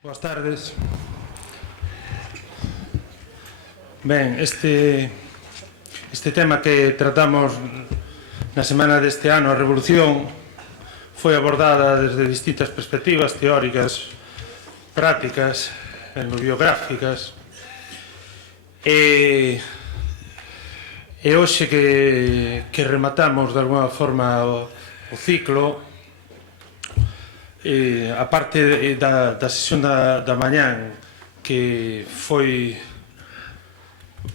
Boas tardes. Ben, este tema que tratamos na semana deste ano, a Revolución, foi abordada desde distintas perspectivas teóricas, prácticas, etnobiográficas, e hoxe que rematamos de alguna forma o ciclo, a parte da sesión da mañán, que foi,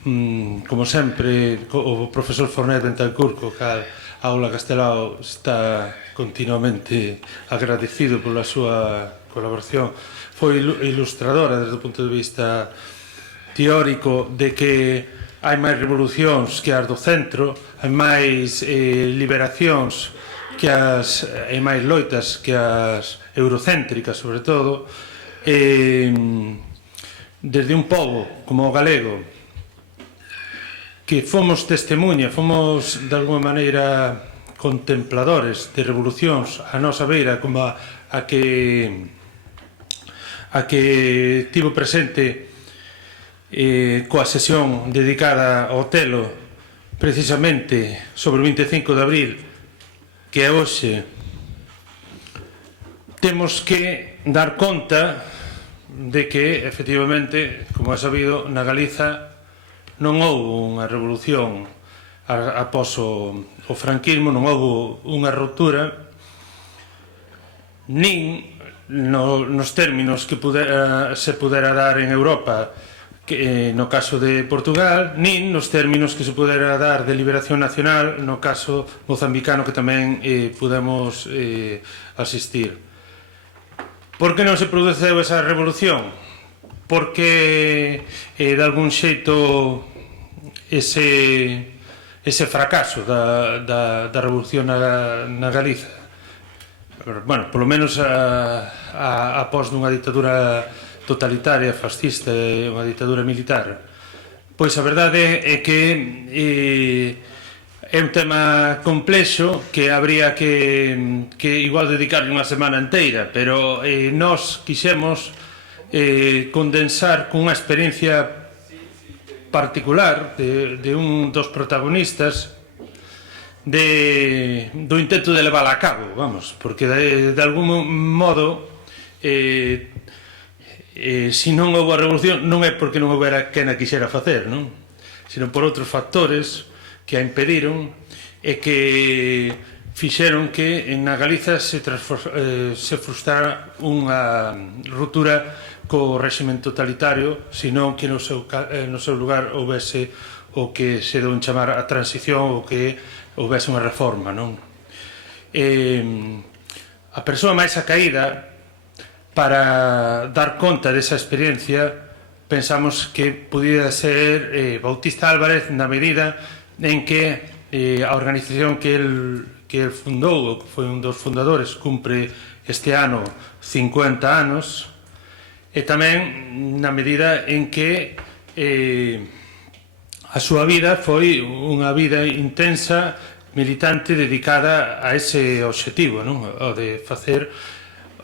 como sempre, o profesor Fornet Bentancur, co cal a aula Castelao está continuamente agradecido pola súa colaboración, foi ilustradora desde o punto de vista teórico de que hai máis revolucións que as do centro, hai máis liberacións que e máis loitas que as eurocéntricas, sobre todo, desde un pobo como o galego, que fomos testemunha, fomos de alguma maneira contempladores de revolucións a nosa beira, como a que tivo presente coa sesión dedicada ao telo, precisamente sobre o 25 de abril, que hoxe temos que dar conta de que, efectivamente, como é sabido, na Galiza non houve unha revolución após o franquismo, non houve unha ruptura, nin nos términos que se pudera dar en Europa, no caso de Portugal, nin nos términos que se pudera dar de liberación nacional no caso mozambicano, que tamén pudemos asistir. Por que non se produceu esa revolución? Porque, de algún xeito, ese fracaso da revolución na Galiza, bueno, polo menos após dunha ditadura totalitaria, fascista, unha ditadura militar, pois a verdade é que é un tema complexo que habría que igual dedicarle unha semana inteira, pero nós quixemos condensar cunha experiencia particular de un dos protagonistas do intento de levála a cabo, vamos, porque de algún modo se non houve a revolución non é porque non houbera quen a quixera facer, non? Sino por outros factores que a impediron e que fixeron que na Galiza se frustrara unha ruptura co réximen totalitario, senón que no seu lugar houvese o que se deu en chamar a transición, o que houvese unha reforma, non? A persoa máis acaída para dar conta desa experiencia pensamos que pudiera ser Bautista Álvarez, na medida en que a organización que el fundou, que foi un dos fundadores, cumpre este ano 50 anos, e tamén na medida en que a súa vida foi unha vida intensa, militante, dedicada a ese obxectivo, o de facer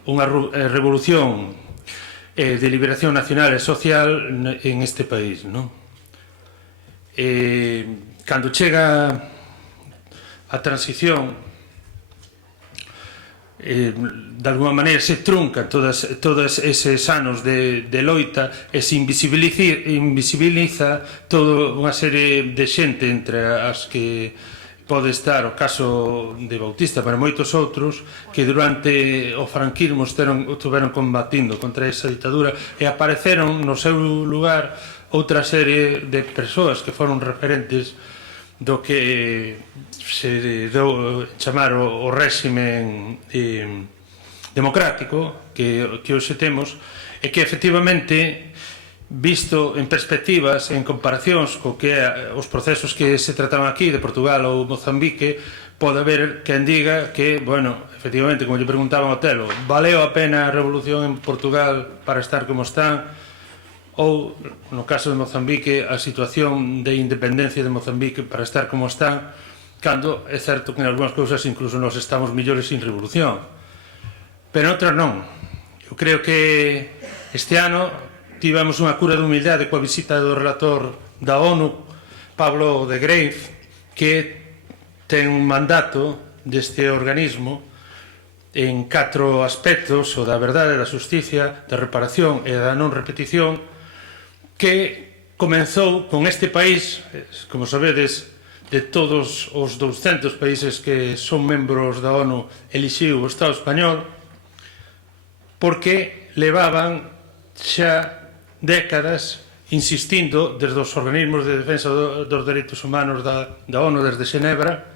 unha revolución de liberación nacional e social en este país. Cando chega a transición, de alguma maneira se trunca todos eses anos de loita e se invisibiliza toda unha serie de xente, entre as que pode estar o caso de Bautista, pero moitos outros que durante o franquismo estiveron combatindo contra esa ditadura, e apareceron no seu lugar outra serie de persoas que foron referentes do que se deu chamar o réximen democrático que hoxe temos, e que efectivamente, visto en perspectivas, en comparacións co que os procesos que se trataban aquí de Portugal ou Mozambique, pode haber quen diga que, bueno, efectivamente, como lle preguntaban ao Telo, valeu a pena a revolución en Portugal para estar como están, ou, no caso de Mozambique, a situación de independencia de Mozambique para estar como están, cando é certo que en algunhas cousas incluso nos estamos millores sin revolución, pero outras non. Eu creo que Este ano tivemos unha cura de humildade coa visita do relator da ONU, Pablo de Greiff, que ten un mandato deste organismo en 4 aspectos: o da verdade, da justicia, da reparación e da non repetición, que comenzou con este país, como sabedes, de todos os 200 países que son membros da ONU, elixiu o Estado español, porque levaban xa décadas insistindo desde os organismos de defensa dos dereitos humanos da ONU desde Xenebra,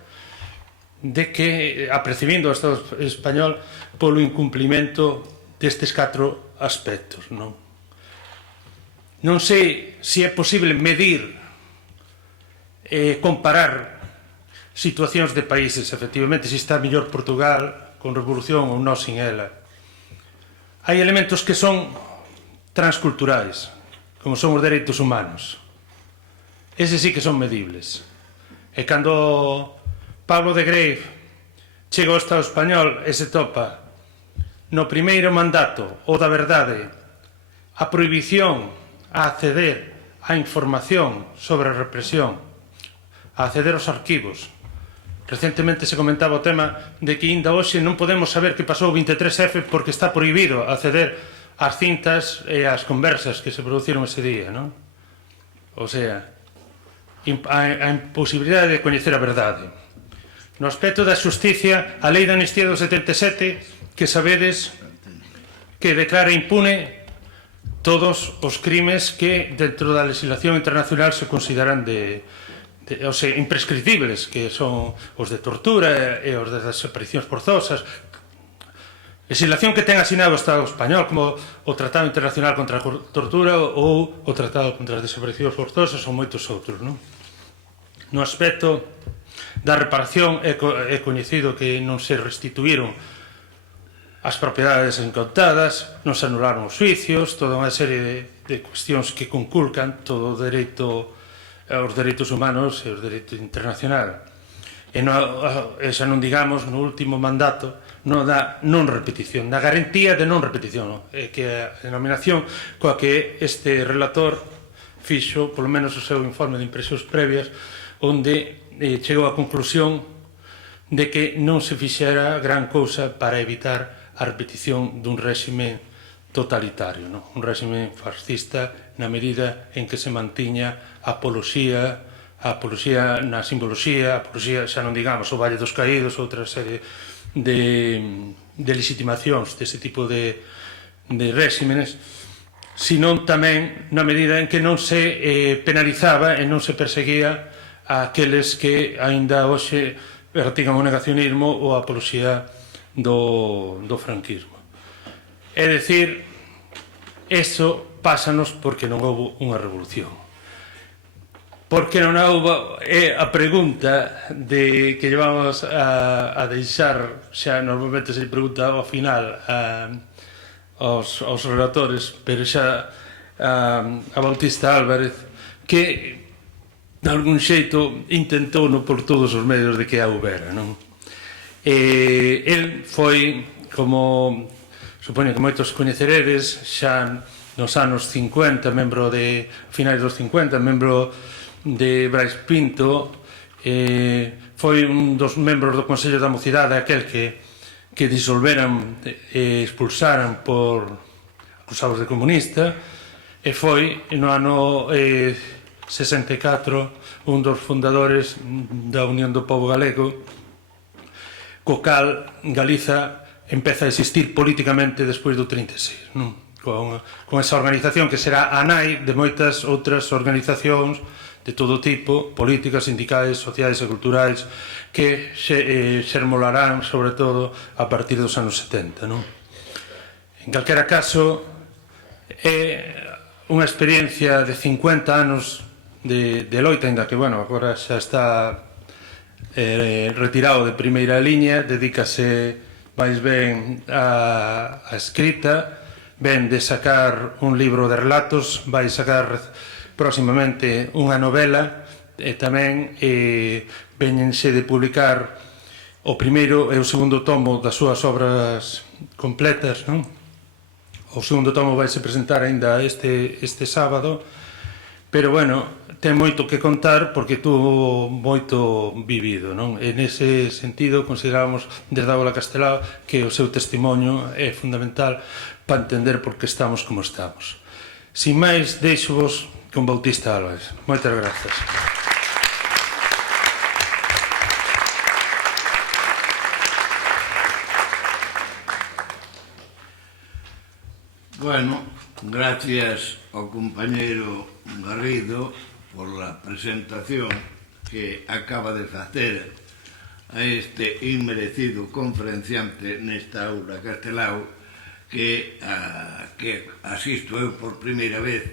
de que apercibindo o Estado español polo incumplimento destes 4 aspectos. Non sei se é posible medir comparar situacións de países, efectivamente, se está mellor Portugal con revolución ou non sin ela. Hai elementos que son transculturais, como son os dereitos humanos. Eses sí que son medibles. E cando Pablo de Greiff chega ao Estado español e se topa no primeiro mandato, o da verdade, a prohibición a acceder á información sobre a represión, a acceder aos arquivos. Recentemente se comentaba o tema de que ainda hoxe non podemos saber que pasou o 23F porque está prohibido acceder ás cintas e ás conversas que se produciron ese día, non? O sea, a imposibilidade de coñecer a verdade. No aspecto da xusticia, a lei da amnistía do 77, que sabedes que declara impune todos os crimes que dentro da legislación internacional se consideran imprescriptibles, que son os de tortura e os das desaparicións forzosas. Legislación que ten asinado o Estado español, como o Tratado Internacional contra a Tortura ou o Tratado contra as Desaparicións Forzosas ou moitos outros. No aspecto da reparación é coñecido que non se restituíron as propiedades incautadas, non se anularon os xuicios, toda unha serie de cuestións que conculcan todo o dereito aos dereitos humanos e os dereitos internacional. E xa non digamos no último mandato da non repetición, da garantía de non repetición, que é a denominación coa que este relator fixo, polo menos o seu informe de impresións previas, onde chegou á conclusión de que non se fixera gran cousa para evitar a repetición dun réxime totalitario, un réxime fascista, na medida en que se mantiña a apoloxía na simboloxía, a apoloxía, xa non digamos, o Valle dos Caídos, outra serie de legitimacións dese tipo de réximenes, senón tamén na medida en que non se penalizaba e non se perseguía a aqueles que aínda hoxe practican o negacionismo ou a apoloxía do franquismo. É dicir, eso pásanos porque non houve unha revolución. Porque non houve é a pregunta que llevamos a deixar, xa normalmente se pregunta ao final aos relatores, pero xa a Bautista Álvarez, que de algún xeito intentou por todos os medios de que a houbera, non? El foi, como supoño que moitos coñeceredes, xa nos anos 50, membro de finais dos 50, membro de Brais Pinto, foi un dos membros do Consello da Mocidade, aquel que disolveran e expulsaran por acusados de comunista, e foi no ano 64 un dos fundadores da Unión do Pobo Galego, co cal Galiza empeza a existir políticamente despois do 36, con esa organización que será a nai de moitas outras organizacións de todo tipo, políticas, sindicais, sociais e culturais, que xermolarán, sobre todo, a partir dos anos 70. En calquera caso, é unha experiencia de 50 anos de loita, ainda que, bueno, agora xa está retirado de primeira liña, dedícase máis ben a escrita, ben de sacar un libro de relatos, vai sacar próximamente unha novela, e tamén veñense de publicar o primeiro e o segundo tomo das súas obras completas, o segundo tomo vai se presentar ainda este sábado, pero bueno, ten moito que contar porque tuvo moito vivido, non? E nese sentido consideramos desde a Aula Castelao que o seu testimonio é fundamental para entender por que estamos como estamos. Sin máis, deixo-vos con Bautista Álvarez. Moitas grazas. Bueno, gracias ao compañeiro Garrido por la presentación que acaba de facer a este inmerecido conferenciante nesta aula Castelao que asisto eu por primeira vez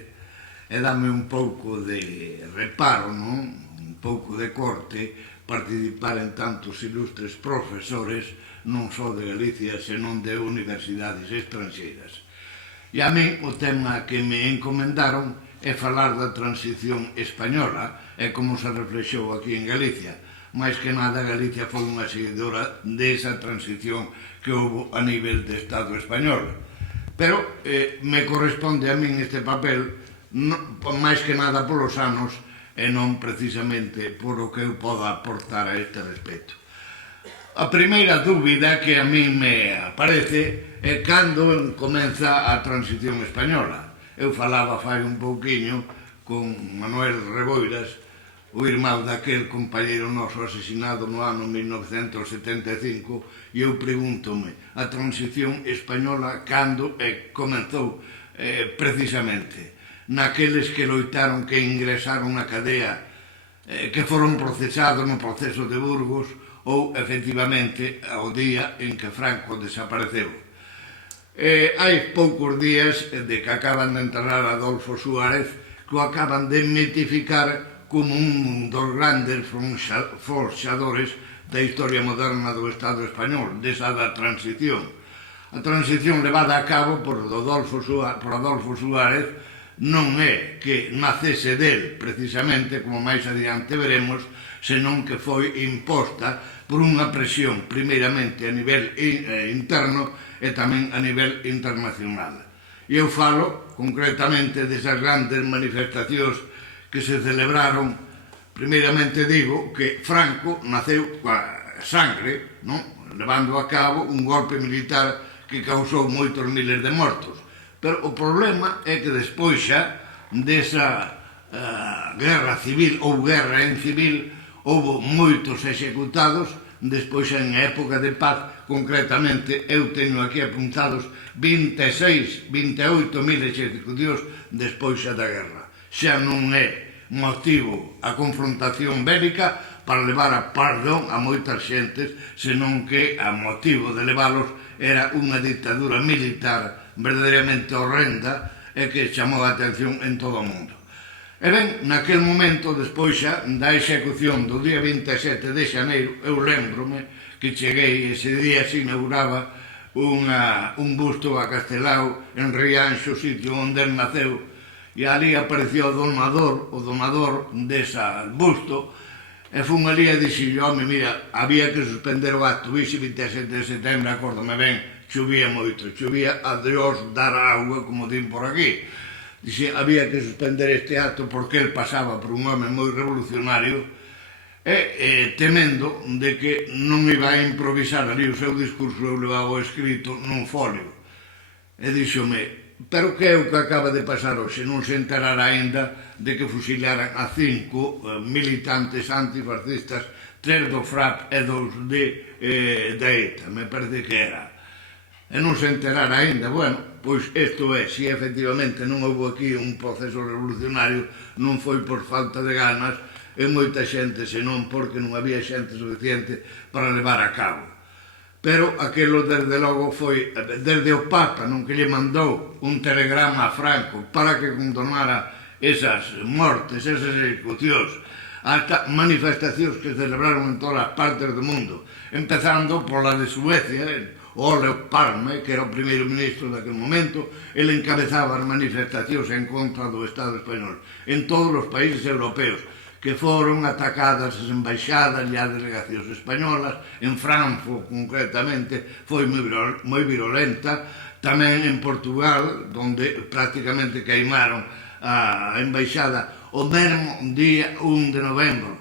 e dame un pouco de reparo, non? Un pouco de corte participar en tantos ilustres profesores non só de Galicia senón de universidades estranxeiras. E a mí o tema que me encomendaron é falar da transición española e como se reflexou aquí en Galicia. Mais que nada, Galicia foi unha seguidora desa transición que houve a nivel de Estado español. Pero me corresponde a min este papel máis que nada polos anos e non precisamente por o que eu poda aportar a este respecto. A primeira dúbida que a mí me aparece é cando comeza a transición española. Eu falaba fai un pouquiño con Manuel Reboiras, o irmão daquel compañeiro noso asesinado no ano 1975, e eu pregúntome, a transición española cando comenzou precisamente naqueles que loitaron, que ingresaron na cadea, que foron procesados no proceso de Burgos, ou, efectivamente, ao día en que Franco desapareceu. Hai poucos días de que acaban de enterrar a Adolfo Suárez, que o acaban de mitificar como un dos grandes forxadores da historia moderna do Estado español, desa da transición. A transición levada a cabo por Adolfo Suárez non é que nacese del, precisamente, como máis adiante veremos, senón que foi imposta por unha presión, primeiramente a nivel interno e tamén a nivel internacional. E eu falo, concretamente, desas grandes manifestacións que se celebraron. Primeiramente digo que Franco naceu coa sangre, non? Levando a cabo un golpe militar que causou moitos miles de mortos. Pero o problema é que despois xa desa guerra civil ou guerra en civil houve moitos executados, despois en época de paz, concretamente eu teño aquí apuntados 28.000 execucións despois xa da guerra. Xa non é motivo a confrontación bélica para levar a pardón a moitas xentes, senón que a motivo de leválos era unha dictadura militar verdadeiramente horrenda e que chamou a atención en todo o mundo. E ben, naquel momento, despois xa da execución do día 27 de xaneiro, eu lembrome que cheguei, ese día se inauguraba un busto a Castelao en Rianxo, sitio onde el naceu, e ali apareceu o donador desa busto, e fun ali e dixi, home, mira, había que suspender o acto, vixe 27 de setembro, acórdame ben, chovía moito, chovía a Dios dar agua, como din por aquí. Dixe, había que suspender este acto porque el pasaba por un home moi revolucionario e temendo de que non iba a improvisar ali o seu discurso, eu levaba escrito nun folio. E dixome, pero que é o que acaba de pasar hoxe? Non se enterará ainda de que fusilaran a 5 militantes antifascistas, 3 do FRAP e 2 da ETA, me parece que era. E non se enterara ainda. Bueno, pois isto é, se efectivamente non houve aquí un proceso revolucionario, non foi por falta de ganas e moita xente, senón porque non había xente suficiente para levar a cabo. Pero aquilo, desde logo, foi desde o Papa, non, que lle mandou un telegrama a Franco para que condonara esas mortes, esas ejecucións, hasta manifestacións que celebraron en todas as partes do mundo, empezando por la de Suecia. O Olof Palme, que era o primeiro ministro daquele momento, ele encabezaba as manifestacións en contra do Estado español en todos os países europeos, que foron atacadas as embaixadas e as delegacións españolas. En Frankfurt, concretamente, foi moi virulenta, tamén en Portugal, onde prácticamente queimaron a embaixada o mesmo día 1 de novembro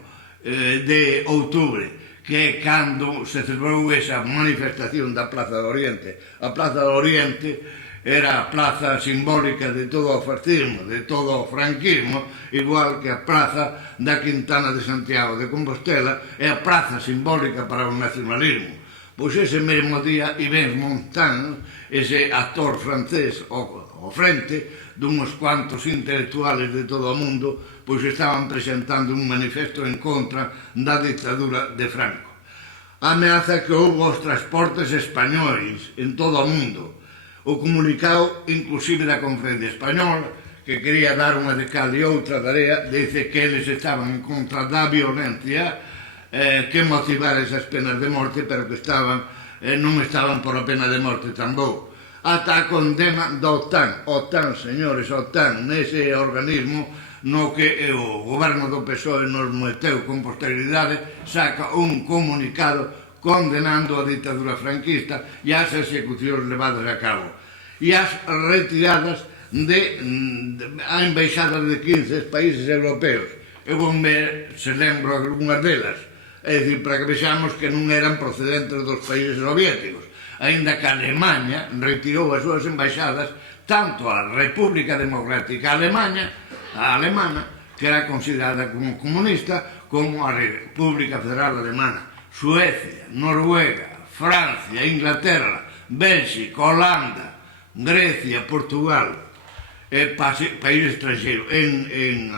de outubro, que é cando se celebrou esa manifestación da Plaza do Oriente. A Plaza do Oriente era a plaza simbólica de todo o fascismo, de todo o franquismo, igual que a plaza da Quintana de Santiago de Compostela é a plaza simbólica para o nacionalismo. Pois ese mesmo día Yves Montand, ese actor francés ao frente dunhos cuantos intelectuales de todo o mundo, pois estaban presentando un manifesto en contra da ditadura de Franco. A ameaza que houve aos transportes españois en todo o mundo. O comunicado, inclusive da Conferencia Española, que quería dar unha de cal e outra tarea, dice que eles estaban en contra da violencia que motivara esas penas de morte, pero que non estaban por a pena de morte tampouco. Ata a condena da OTAN. OTAN, señores, OTAN, nese organismo no que o goberno do PSOE nos meteu con posterioridade, saca un comunicado condenando a ditadura franquista e as execucións levadas a cabo e as retiradas a embaixadas de 15 países europeos. Eu vou ver se lembro algunhas delas, é dicir, para que vexamos que non eran procedentes dos países soviéticos, aínda que a Alemanha retirou as súas embaixadas tanto a República Democrática Alemana, que era considerada como comunista, como a República Federal Alemana, Suecia, Noruega, Francia, Inglaterra, Bélxica, Holanda, Grecia, Portugal, países estranxeiros. En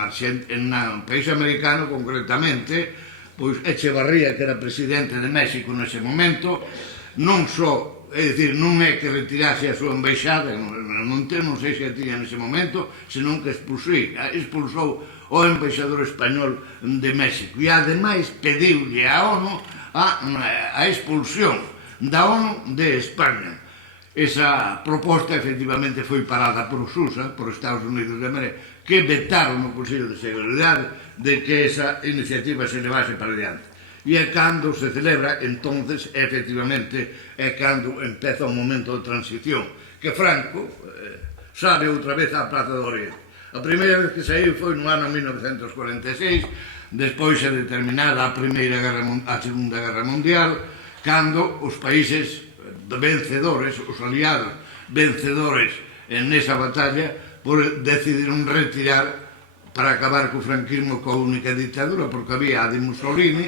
país americano, concretamente, pois Echevarría, que era presidente de México nese momento, non só, é dicir, non é que retirase a súa embaixada, non sei se a tiña nese momento, senón que expulsou o embaixador español de México. E ademais pediulle a ONU a expulsión da ONU de España. Esa proposta efectivamente foi parada por USA, por Estados Unidos de América, que vetaron no Consello de Seguridade de que esa iniciativa se levase para diante. E é cando se celebra, entonces, efectivamente, é cando empeza o momento de transición, que Franco sabe outra vez á Plaza do Oriente. A primeira vez que saiu foi no ano 1946, despois de terminada a Segunda Guerra Mundial, cando os países vencedores, os aliados vencedores nesa batalla, decidiron retirar para acabar co franquismo coa única ditadura, porque había a de Mussolini,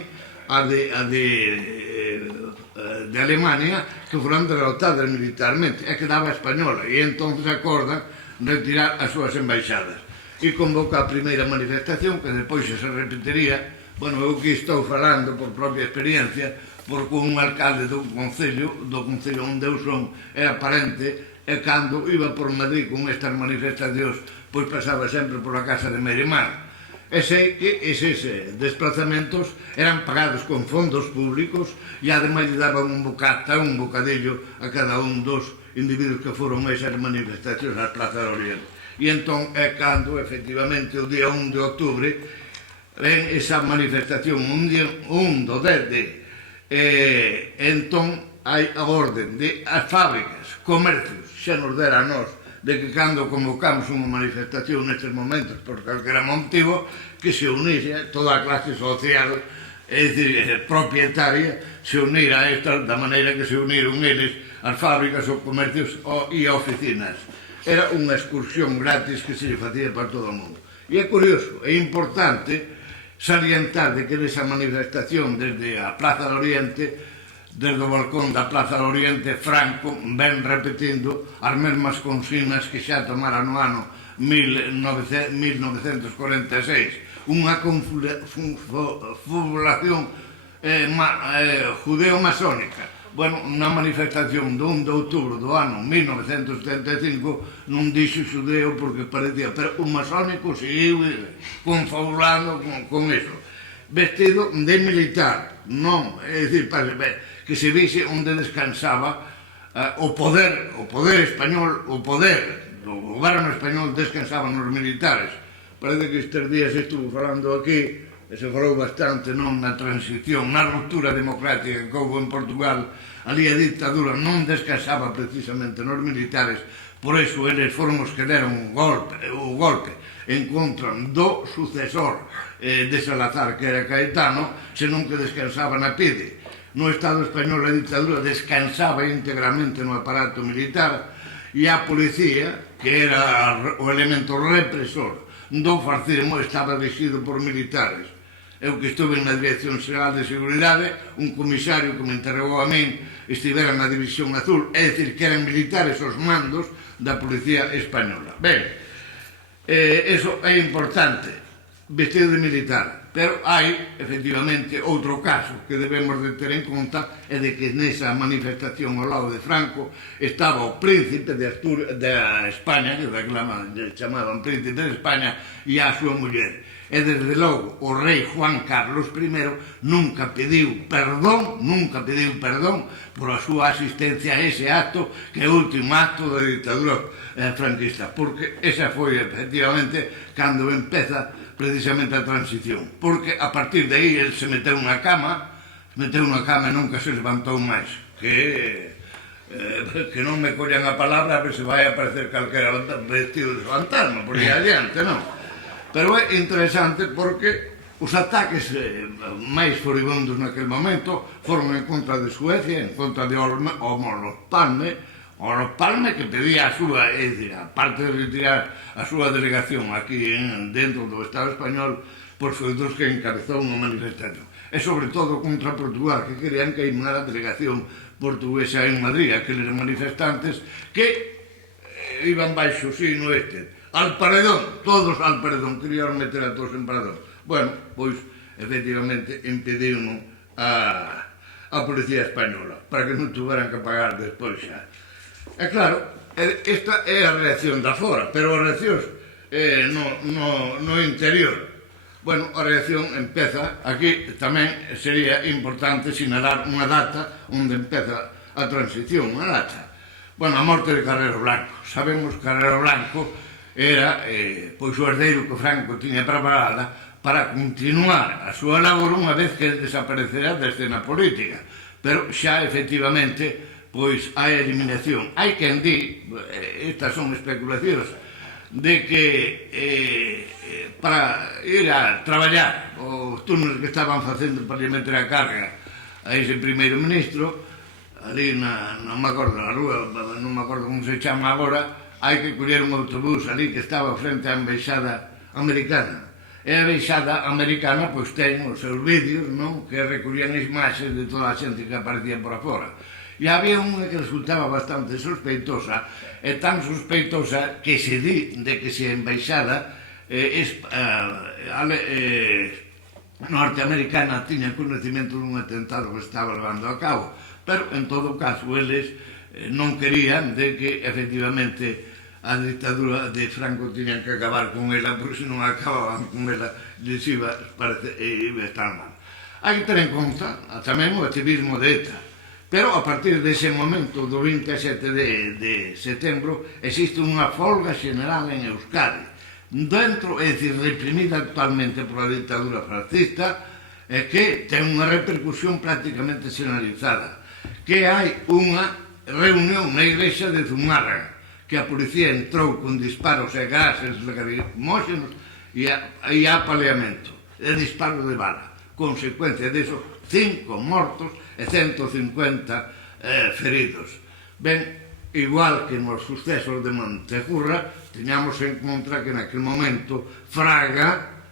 a de Alemania, que foron derrotadas militarmente, e quedaba a española, e entonces acordan retirar as súas embaixadas. E convoca a primeira manifestación, que depois se repetiría. Bueno, eu que estou falando por propia experiencia, porque un alcalde do concello onde eu son, era parente, e cando iba por Madrid con estas manifestacións, pois pasaba sempre pola casa de Merimán. E sei que eses desplazamentos eran pagados con fondos públicos e ademais lle daban un bocadillo a cada un dos individuos que foron a esas manifestacións ás Plaza do Oriente. E entón é cando, efectivamente, o día 1 de outubro ven esa manifestación, un do 10 de entón hai a orden de as fábricas, comercios, xa nos dera a nós de que cando convocamos unha manifestación nestes momentos por calquera motivo, que se unise toda a clase social, é dicir, propietaria, se unira a estas da maneira que se uniron eles as fábricas, os comercios e oficinas. Era unha excursión gratis que se lle facía para todo o mundo. E é curioso, é importante salientar de que nesa manifestación desde a Plaza do Oriente, desde o balcón da Plaza do Oriente, Franco ven repetindo as mesmas consignas que xa tomara no ano 1946. Unha confabulación judeo-masónica. Bueno, na manifestación do 1 de outubro do ano 1975 non dixo xudeo porque parecía, pero o masónico seguiu confabulando con iso. Vestido de militar, non, é dicir, que se vixe onde descansaba o poder español, o poder do goberno español descansaba nos militares. Parece que estes días estuvo falando aquí se falou bastante non na transición, na ruptura democrática que houve en Portugal, ali a dictadura non descansaba precisamente nos militares, por eso eles foron os que deron o golpe en contra do sucesor de Salazar, que era Caetano, senón que descansaba na PIDE. No Estado español a dictadura descansaba íntegramente no aparato militar e a policía, que era o elemento represor do fascismo, estaba regido por militares. Eu que estuve na Dirección Xeral de Seguridade, un comisario que me interrogou a min estivera na División Azul, é dicir, que eran militares os mandos da Policía Española. Ben, eso é importante, vestido de militar, pero hai, efectivamente, outro caso que debemos de ter en conta, é de que nesa manifestación ao lado de Franco estaba o príncipe de España, que chamaban príncipe de España, e a súa muller. E desde logo o rei Juan Carlos I nunca pediu perdón por a súa asistencia a ese acto, que é o último acto da dictadura franquista, porque esa foi efectivamente cando empeza precisamente a transición, porque a partir de aí el se meteu na cama e nunca se levantou máis, que non me collan a palabra, a ver se vai aparecer calquera vestido de fantasma por aí adiante, non? Pero é interesante porque os ataques máis furibundos naquele momento foron en contra de Suecia, en contra de Olof Palme, que pedía a súa, é dicir, aparte de retirar a súa delegación aquí dentro do Estado español, por feudos que encabezou unha manifestación. E sobre todo contra Portugal, que querían queimar a delegación portuguesa en Madrid, aqueles manifestantes que iban baixo sino al paredón, todos al paredón, querían meter a todos en paredón. Bueno, pois, efectivamente, impediu a Policía Española, para que non tuveran que pagar despois xa. E claro, esta é a reacción da fora, pero as reaccións no interior. Bueno, a reacción empeza, aquí tamén sería importante sinalar unha data onde empeza a transición, unha data. Bueno, a morte de Carrero Blanco. Sabemos que Carrero Blanco era pois o herdeiro que Franco tiña preparada para continuar a súa labor unha vez que desaparecerá da escena política. Pero xa, efectivamente, pois hai eliminación. Hai quen di, estas son especulacións, de que para ir a traballar os turnos que estaban facendo para meter a carga a ese primeiro ministro, ali non me acordo na rúa, non me acordo como se chama agora, hai que coller un autobús ali que estaba frente á embaixada americana. E a embaixada americana pois ten os seus vídeos, non? Que recollían imaxes de toda a xente que aparecía por afora. E había unha que resultaba bastante sospeitosa, e tan sospeitosa que se di de que se a embaixada norteamericana tiña conocimiento dun atentado que estaba levando a cabo, pero en todo caso eles non querían de que efectivamente a dictadura de Franco tiñan que acabar con ela, porque se non acababan con ela lles iba a estar mal. Hai que ter en conta tamén o activismo de ETA, pero a partir dese momento do 27 de setembro existe unha folga xeneral en Euskadi, dentro, é dicir, reprimida actualmente por a dictadura fascista, que ten unha repercusión prácticamente generalizada, que hai unha reunión na igrexa de Zumárraga, que a policía entrou con disparos e gases lacrimóxenos e apaleamento, e disparo de bala. Consecuencia deso, 5 mortos e 150 feridos. Ben, igual que nos sucesos de Montejurra, teñamos en contra que naquele momento Fraga,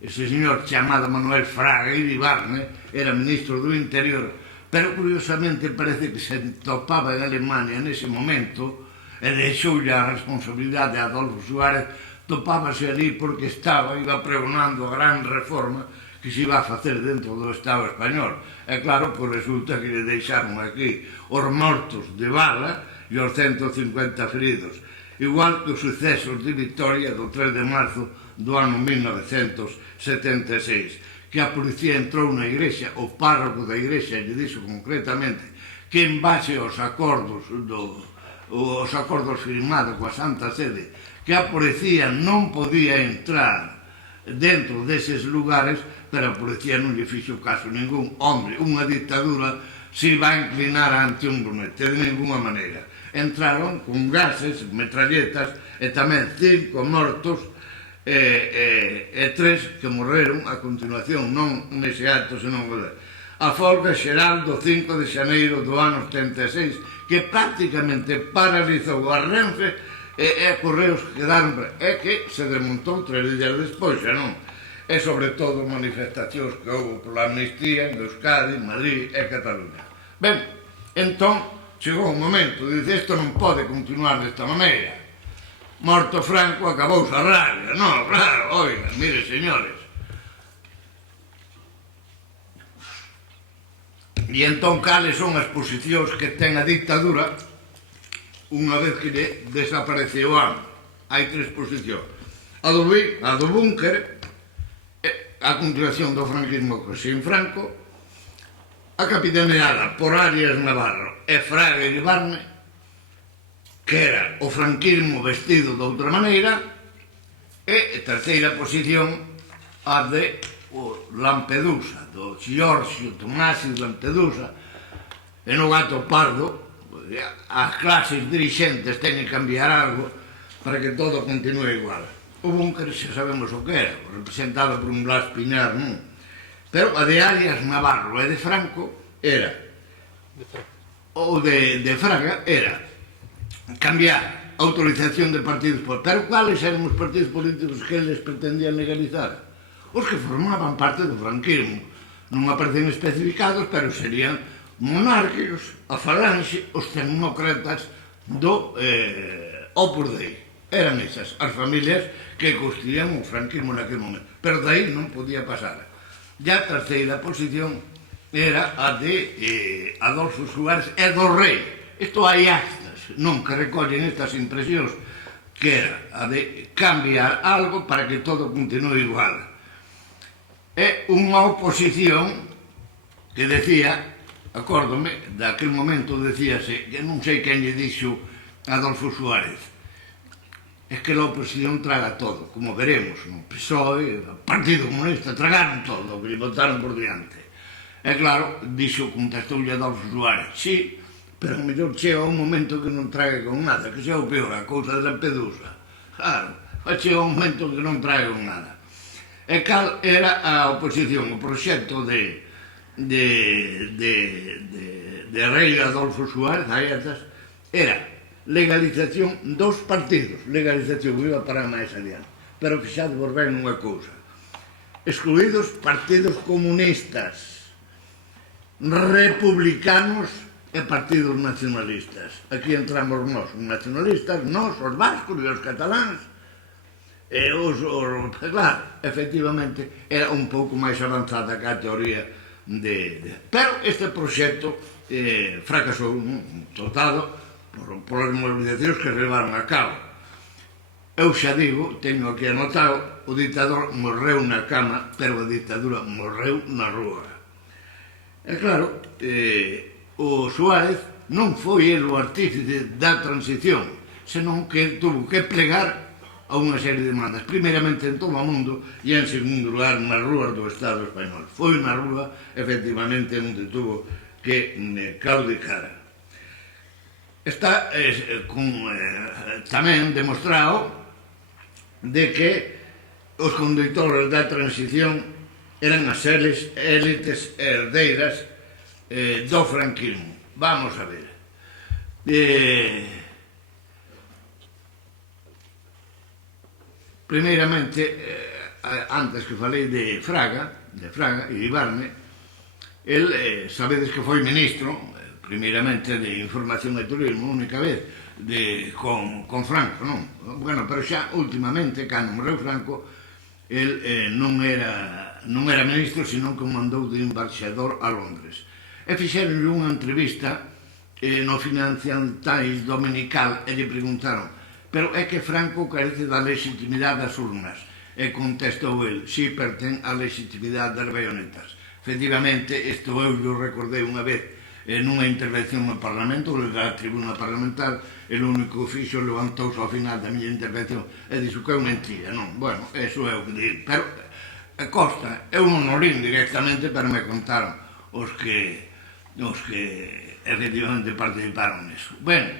ese señor chamado Manuel Fraga Iribarne, era ministro do Interior, pero curiosamente parece que se topaba en Alemania nese momento e deixoulle a responsabilidade a Adolfo Suárez, topábase ali porque iba pregonando a gran reforma que se iba a facer dentro do Estado español. E claro, pois resulta que lle deixaron aquí os mortos de bala e os 150 feridos, igual que os sucesos de Vitoria do 3 de marzo do ano 1976, que a policía entrou na igrexa, o párroco da igrexa lle dixo concretamente que en base aos acordos firmados coa Santa Sede, que a policía non podía entrar dentro deses lugares, pero a policía non lle fixo caso ningún. Hombre, unha dictadura se va a inclinar ante un brunete, de ninguna maneira. Entraron con gases, metralletas, e tamén 5 mortos e 3 que morreron a continuación, non nese acto, senón a folga xeral do 5 de xaneiro do ano 76, que prácticamente paralizou a Renfe e a Correos que quedaron, é que se desmontou 3 días despois, xa non? E sobre todo manifestacións que houve pola amnistía en Euskadi, Madrid e Cataluña. Ben, entón, chegou un momento, dice, isto non pode continuar desta maneira. Morto Franco, acabouse a rabia. Non, claro, oiga, mire, señores. E entón, cales son as posicións que ten a dictadura unha vez que desapareceu a AMPA? Hai 3 posicións. A do búnker, a continuación do franquismo sin Franco, a capitaneada por Arias Navarro e Fraga Iribarne, que era o franquismo vestido de outra maneira, e terceira posición, a de Lampedusa, do Giorgio Tomasi de Lampedusa, e no Gato Pardo, as clases dirixentes teñen que cambiar algo para que todo continue igual. O búnker xa sabemos o que era, representado por un Blas Piñar, non? Pero a de Arias Navarro e de Franco era, ou de Fraga, era cambiar a autorización de partidos políticos. Pero cuáles eran os partidos políticos que eles pretendían legalizar? Os que formaban parte do franquismo. Non aparecen especificados, pero serían monárquicos, a falanxe, os tecnócratas do Opus Dei. Eran esas as familias que construían o franquismo naquele momento. Pero dai non podía pasar. E a terceira posición era a de Adolfo Suárez e do Rei. Isto hai actas, non, que recollen estas impresións, que era a de cambiar algo para que todo continue igual. É unha oposición que decía, acórdome, daquel momento decíase, que non sei quen lle dixo Adolfo Suárez, é que a oposición traga todo, como veremos, no PSOE, o Partido Comunista, tragaron todo, que lle botaron por diante. E claro, dixo, contestoulle Adolfo Suárez, sí, pero mellor chega un momento que non trague con nada, que sea o peor, a cousa de Lampedusa. Claro, chega un momento que non trague con nada. E cal era a oposición, o proxecto de Rei Adolfo Suárez, era legalización dos partidos, legalización, iba para máis adiante, pero fixado por ben unha cousa, excluídos partidos comunistas, republicanos e partidos nacionalistas. Aquí entramos nós, os nacionalistas, nós, os vascos e os cataláns, e claro, efectivamente, era un pouco máis avanzada que a teoría pero este proxecto fracasou, totado, por as movilizacións que levaron a cabo. Eu xa digo, teño aquí anotado, o dictador morreu na cama, pero a dictadura morreu na rúa. E claro, o Suárez non foi el o artífice da transición, senón que tuvo que plegar a unha serie de demandas, primeiramente en todo o mundo e en segundo lugar nas rúas do Estado español. Foi na rúa, efectivamente, onde tuvo que claudicar. Está tamén demostrado de que os conductores da transición eran as élites herdeiras do franquismo. Vamos a ver. Primeiramente, antes que falei de Fraga e Ibarne, el, sabedes que foi ministro, primeiramente de Información e Turismo, única vez, con Franco, non? Bueno, pero xa últimamente, cando morreu Franco, el non era ministro, senón que mandou de embaixador a Londres. E fixeronlle unha entrevista no Financial Times dominical e lle preguntaron, pero é que Franco carece da legitimidade das urnas. E contestou el, si pertén a legitimidade das bayonetas. Efectivamente, isto eu recordei unha vez nunha intervención no Parlamento, da tribuna parlamentar, el único fixo levantouse ao final da miña intervención e dixo que é mentira, non? Bueno, eso é o que digo, pero Costa, eu non o lín directamente, pero me contaron os que efectivamente participaron nisso. Ben,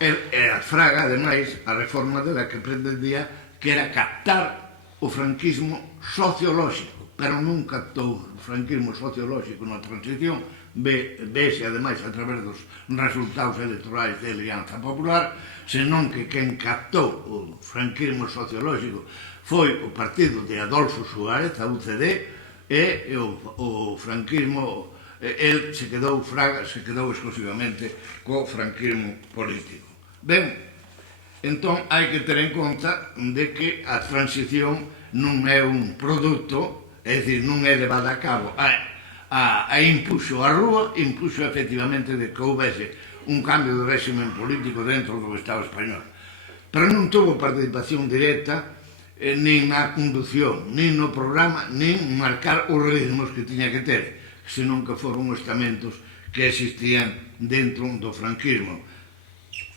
e a Fraga, ademais, a reforma dela que pretendía que era captar o franquismo sociolóxico, pero non captou o franquismo sociolóxico na transición, vese ademais a través dos resultados electorais de Alianza Popular, senón que quen captou o franquismo sociolóxico foi o partido de Adolfo Suárez, a UCD, e o franquismo, el se quedou, Fraga se quedou exclusivamente co franquismo político. Ben, entón hai que ter en conta de que a transición non é un produto, é dicir, non é levada a cabo a impuxo a rúa, impuxo efectivamente de que houvese un cambio de régimen político dentro do Estado español. Pero non tuvo participación directa nin na conducción, nin no programa, nin marcar os ritmos que tiña que ter, senón que foron estamentos que existían dentro do franquismo.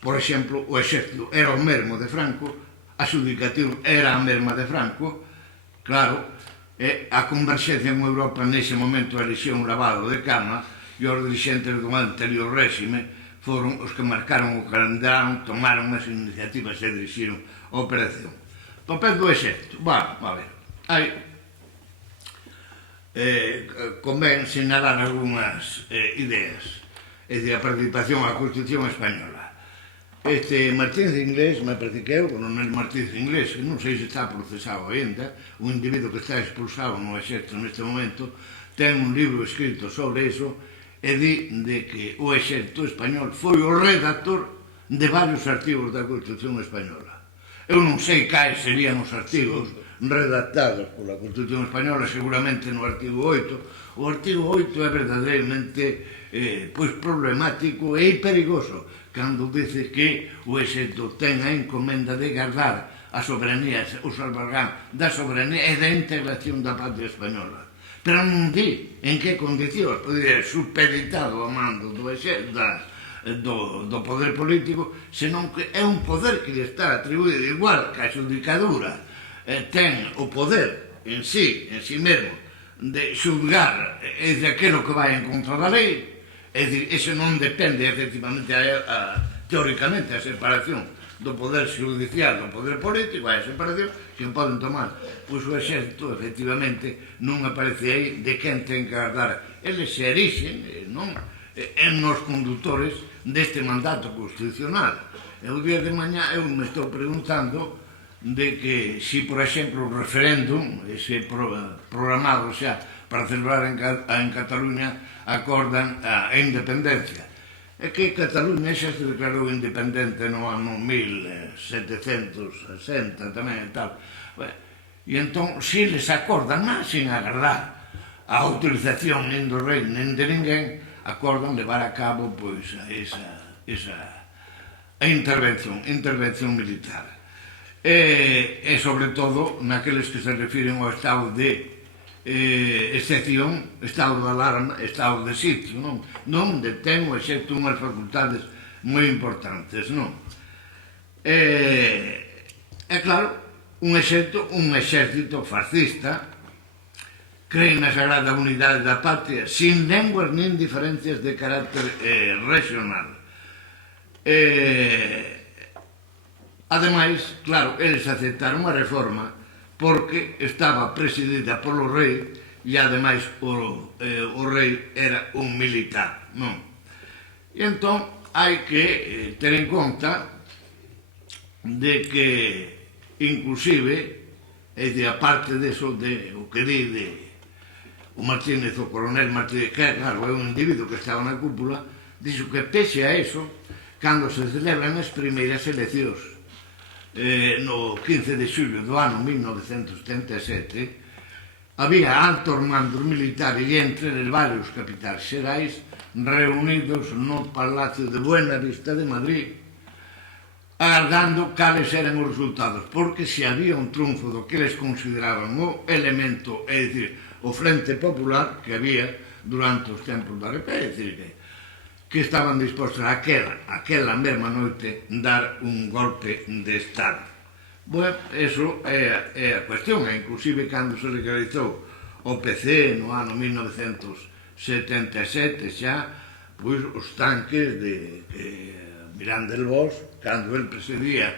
Por exemplo, o exército era o mesmo de Franco, a xudicatura era a mesma de Franco, claro, a converxencia en Europa nese momento elixía un lavado de cama e os dirigentes do anterior réxime foron os que marcaron o calendario, tomaron as iniciativas e dirixiron a operación. Papel do exército, a ver, convén sinalar algunhas ideas, é dicir, a participación á Constitución Española. Este Martínez Inglés, me parece que é o coronel Martínez Inglés, que non sei se está procesado ainda, un individuo que está expulsado no exército neste momento, ten un libro escrito sobre iso e di de que o exército español foi o redactor de varios artigos da Constitución Española. Eu non sei cais serían os artigos redactados pola Constitución Española, seguramente no artigo 8. O artigo 8 é verdadeiramente problemático e perigoso, cando dice que o exército ten a encomenda de guardar a soberanía, o salvaguardar da soberanía e da integración da patria española. Pero non di en que condicións podría ser supeditado ao mando do exército, do poder político, senón que é un poder que lle está atribuído igual que a xudicadura ten o poder en sí mesmo de xulgar de aquilo que vai en contra da lei. É dicir, iso non depende efectivamente teóricamente a separación do poder judicial do poder político, a separación que poden tomar. Pois o exército efectivamente non aparece aí de quen ten que guardar. Eles se erixen en nos conductores deste mandato constitucional. E o día de mañá eu me estou preguntando de que si, por exemplo, o referéndum, ese programado xa para celebrar en Cataluña, acordan a independencia. É que Cataluña xa se declarou independente no ano 1760 tamén e tal. E entón, se les acordan, sin agardar a autorización nin do rei, nin de ninguén, acordan levar a cabo esa intervención militar. E sobre todo naqueles que se refiren ao estado de excepción, estado de alarma, estado de sitio, onde ten o exército unhas facultades moi importantes, non? É claro, un exército fascista cree na sagrada unidade da patria sin lenguas nin diferencias de carácter regional. Ademais, claro, eles aceptaron a reforma porque estaba presidida polo rei e ademais o rei era un militar, non? E entón hai que ter en conta de que inclusive, é dicir, aparte deso de o que di de o Martínez, o coronel Martínez, que claro, é un individuo que estaba na cúpula, dixo que pese a eso, cando se celebran as primeiras eleccións no 15 de xulio do ano 1977, había altos mandos militares e entre varios capitais xerais reunidos no Palacio de Buenavista de Madrid agardando cales eran os resultados, porque se había un triunfo do que eles consideraban o elemento, é dicir, o Frente Popular que había, durante os tempos da RP, é dicir, que estaban dispostos a aquela mesma noite dar un golpe de Estado. Bueno, eso é a cuestión, e inclusive cando se legalizou o PC no ano 1977 xa, pois os tanques de Miranda del Bos, cando el presidía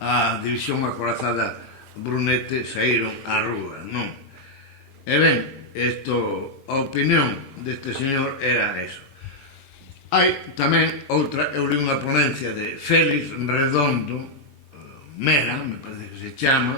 a división acorazada Brunete, saíron á rúa, non? E ben, a opinión deste señor era eso. Hai tamén outra, eu li unha ponencia de Félix Redondo Mera, me parece que se chama,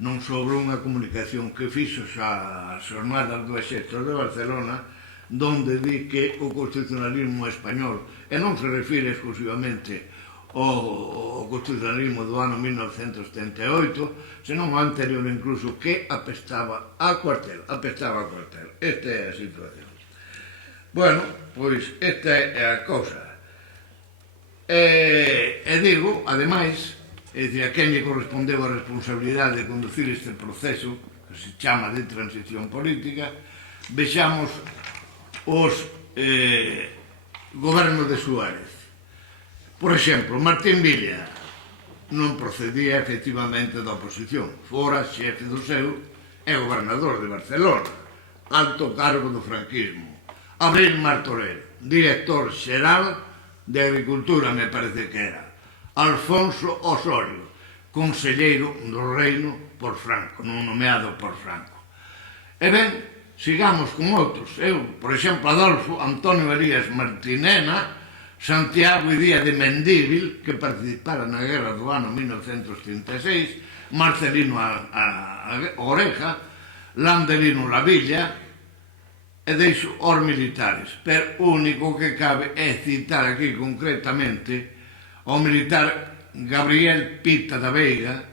non sobre unha comunicación que fixo xa as jornadas do Exército de Barcelona, donde di que o constitucionalismo español, e non se refire exclusivamente ao constitucionalismo do ano 1978, senón o anterior incluso, que apestaba a cuartel. Esta é a situación. Bueno, pois esta é a cousa. E digo, ademais, é dicir, a quen lle correspondeu a responsabilidade de conducir este proceso, que se chama de transición política, vexamos os gobernos de Suárez. Por exemplo, Martín Villa non procedía efectivamente da oposición, fora xefe do seu e gobernador de Barcelona, alto cargo do franquismo. Abril Martorell, director xeral de Agricultura, me parece que era. Alfonso Osorio, conselleiro do Reino por Franco, non nomeado por Franco. E ben, sigamos con outros. Eu, por exemplo, Adolfo Antonio Elías Martinena, Santiago Ydía de Mendívil, que participara na guerra do ano 1936, Marcelino Oreja, Landelino Lavilla, e deixo os militares. Pero o único que cabe é citar aquí concretamente o militar Gabriel Pita da Veiga,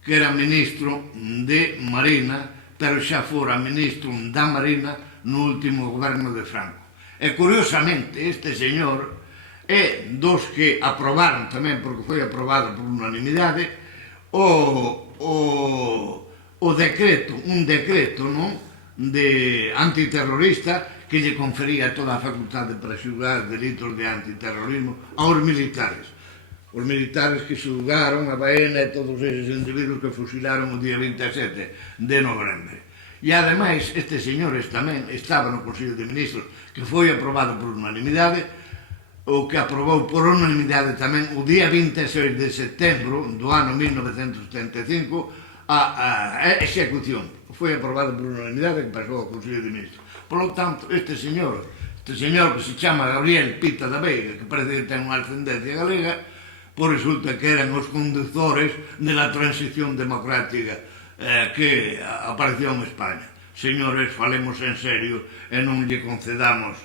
que era ministro de Marina, pero xa fora ministro da Marina no último goberno de Franco. E curiosamente este señor é dos que aprobaron tamén, porque foi aprobado por unanimidade, o decreto, un decreto, non?, de antiterrorista que lle confería toda a facultade para xulgar delitos de antiterrorismo aos militares. Os militares que xulgaron a Baena e todos eses individuos que fusilaron o día 27 de novembro. E ademais, estes señores tamén estaban no Consello de Ministros, que foi aprobado por unanimidade, o que aprobou por unanimidade tamén o día 26 de setembro do ano 1975 a execución. Foi aprobado por unanimidade que pasou ao Consello de Ministros. Por lo tanto, este señor que se chama Gabriel Pita da Veiga, que parece que ten unha ascendencia galega, pois resulta que eran os conductores de la transición democrática que apareció en España. Señores, falemos en serio e non lle concedamos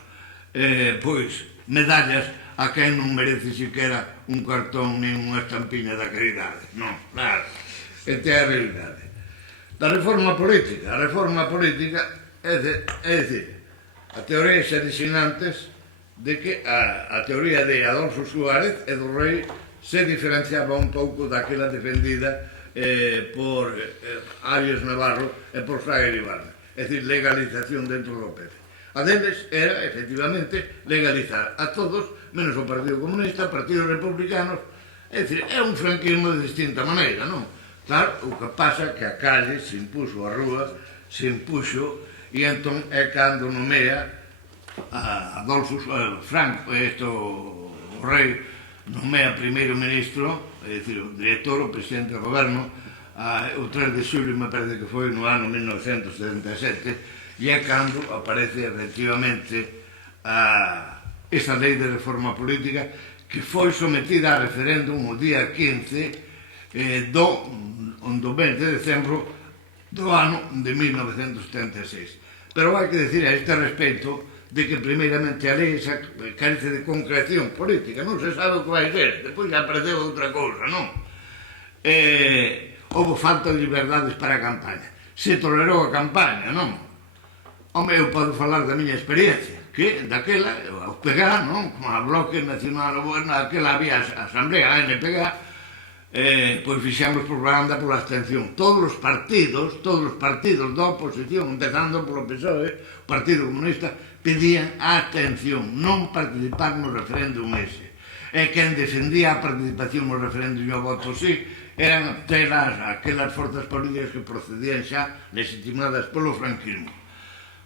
pois medallas a quen non merece siquera un cartón nin unha estampiña da caridade. Non, claro, esta é a realidade. Da reforma política. A reforma política é dicir, a teoría xa dixen antes de que a teoría de Adolfo Suárez e do Rei se diferenciaba un pouco daquela defendida por Arias Navarro e por Fraga Iribarne. É dicir, legalización dentro do PP. A deles era, efectivamente, legalizar a todos, menos o Partido Comunista, Partidos Republicanos. É dicir, é un franquismo de distinta maneira, non? Claro, o que pasa que a calle se impuxo, a rúa se impuxo, e entón é cando nomea a Adolfo Franco, o Rei, nomea primeiro ministro, é dicir, o director, o presidente do goberno, o 3 de xulio, me parece que foi no ano 1977, e é cando aparece efectivamente esa lei de reforma política que foi sometida a referéndum o día 15 do mes de decembro do ano de 1976. Pero hai que decir a este respecto de que primeiramente a lei carece de concreción política, non se sabe o que vai ser, depois já apareceu outra cousa, non? Houve falta de liberdades para a campaña, se tolerou a campaña, non? Home, eu podo falar da miña experiencia, que daquela, ao pegar, non? Como a Bloque Nacional, bueno, daquela había a Asamblea, a NPG, pois fixemos propaganda pola abstención. Todos os partidos da oposición, empezando polo PSOE, o Partido Comunista, pedían a abstención, non participar no referéndum ese. E quen defendía a participación no referéndum e o voto sí eran aquelas forzas políticas que procedían xa legitimadas polo franquismo.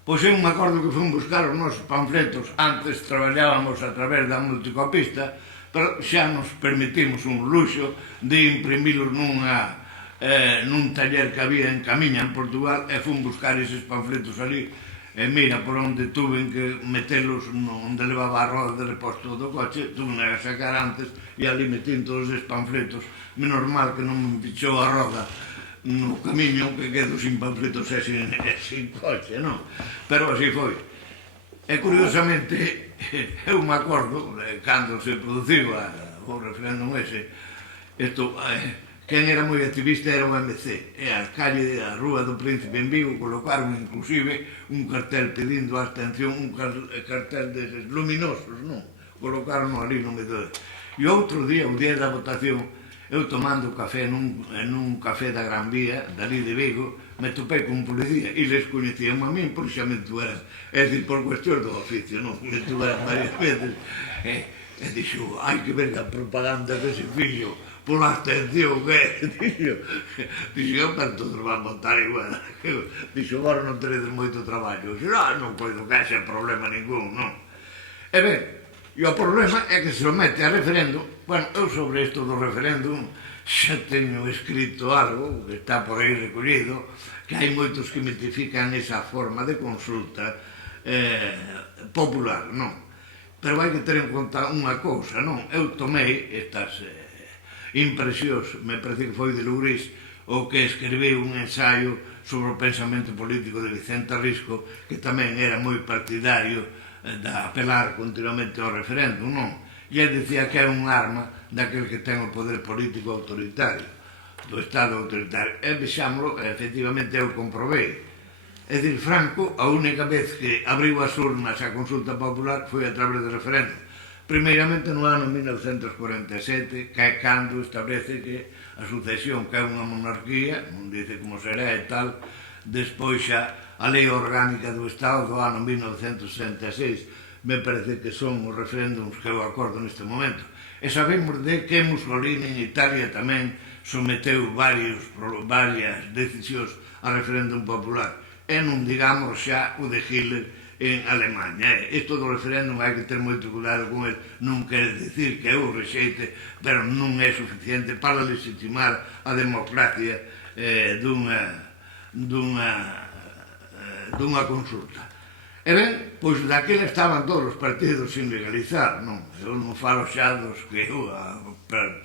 Pois eu me acordo que fomos buscar os nosos panfletos, antes traballábamos a través da multicopista, pero xa nos permitimos un luxo de imprimilos nun taller que había en Camiña, en Portugal, e fomos buscar eses panfletos ali, e mira por onde tuven que metelos onde levaba a roda de reposto do coche, tuven a sacar antes e ali metín todos eses panfletos. Menos mal que non me pichou a roda no camiño, que quedo sin panfletos e sin coche, non? Pero así foi. E curiosamente, eu me acordo, cando se produciu o referéndum ese, quen era moi activista era o MC, e a calle da Rúa do Príncipe en Vigo colocaron inclusive un cartel pedindo a abstención, un cartel deses luminosos, non? Colocaron ali no medio. E outro día, o día da votación, eu tomando café nun café da Gran Vía, dali de Vigo, me topei con policía e les coñecían a min porque xa me tueran, é dicir, por cuestión do oficio, non? Me tueran varias veces, e dixo, hai que ver a propaganda dese fillo pola abstención, que dixo, pero todos van votar igual. Dixo, agora non teredes moito traballo. Dixo, non coido que haxa problema ningún, non? E ben, e o problema é que se o mete a referéndum. Bueno, eu sobre isto do referéndum xa teño escrito algo, que está por aí recollido, que hai moitos que mitifican esa forma de consulta popular, non? Pero hai que ter en conta unha cousa, non? Eu tomei estas impresións, me parece que foi de Lourís, o que escribiu un ensaio sobre o pensamento político de Vicente Risco, que tamén era moi partidario de apelar continuamente ao referéndum, non? E ele dicía que é un arma daquele que ten o poder político autoritario, do Estado autoritario. E vexámoslo, efectivamente eu comprobei. É dicir, Franco, a única vez que abriu as urnas a consulta popular foi a través do referéndum. Primeiramente no ano 1947, que é cando establece que a sucesión, que é unha monarquía, non dice como será e tal, despois xa a lei orgánica do Estado do ano 1966, me parece que son os referéndums que eu acordo neste momento. E sabemos de que Mussolini en Italia tamén someteu varias decisións a referéndum popular. E non digamos xa o de Hitler en Alemanha. Isto do referéndum hai que ter moito cuidado con el. Non quere dicir que eu rexeite, pero non é suficiente para legitimar a democracia dunha consulta. E ben, pois daquela estaban todos os partidos sin legalizar, non? Eu non falo xa dos que eu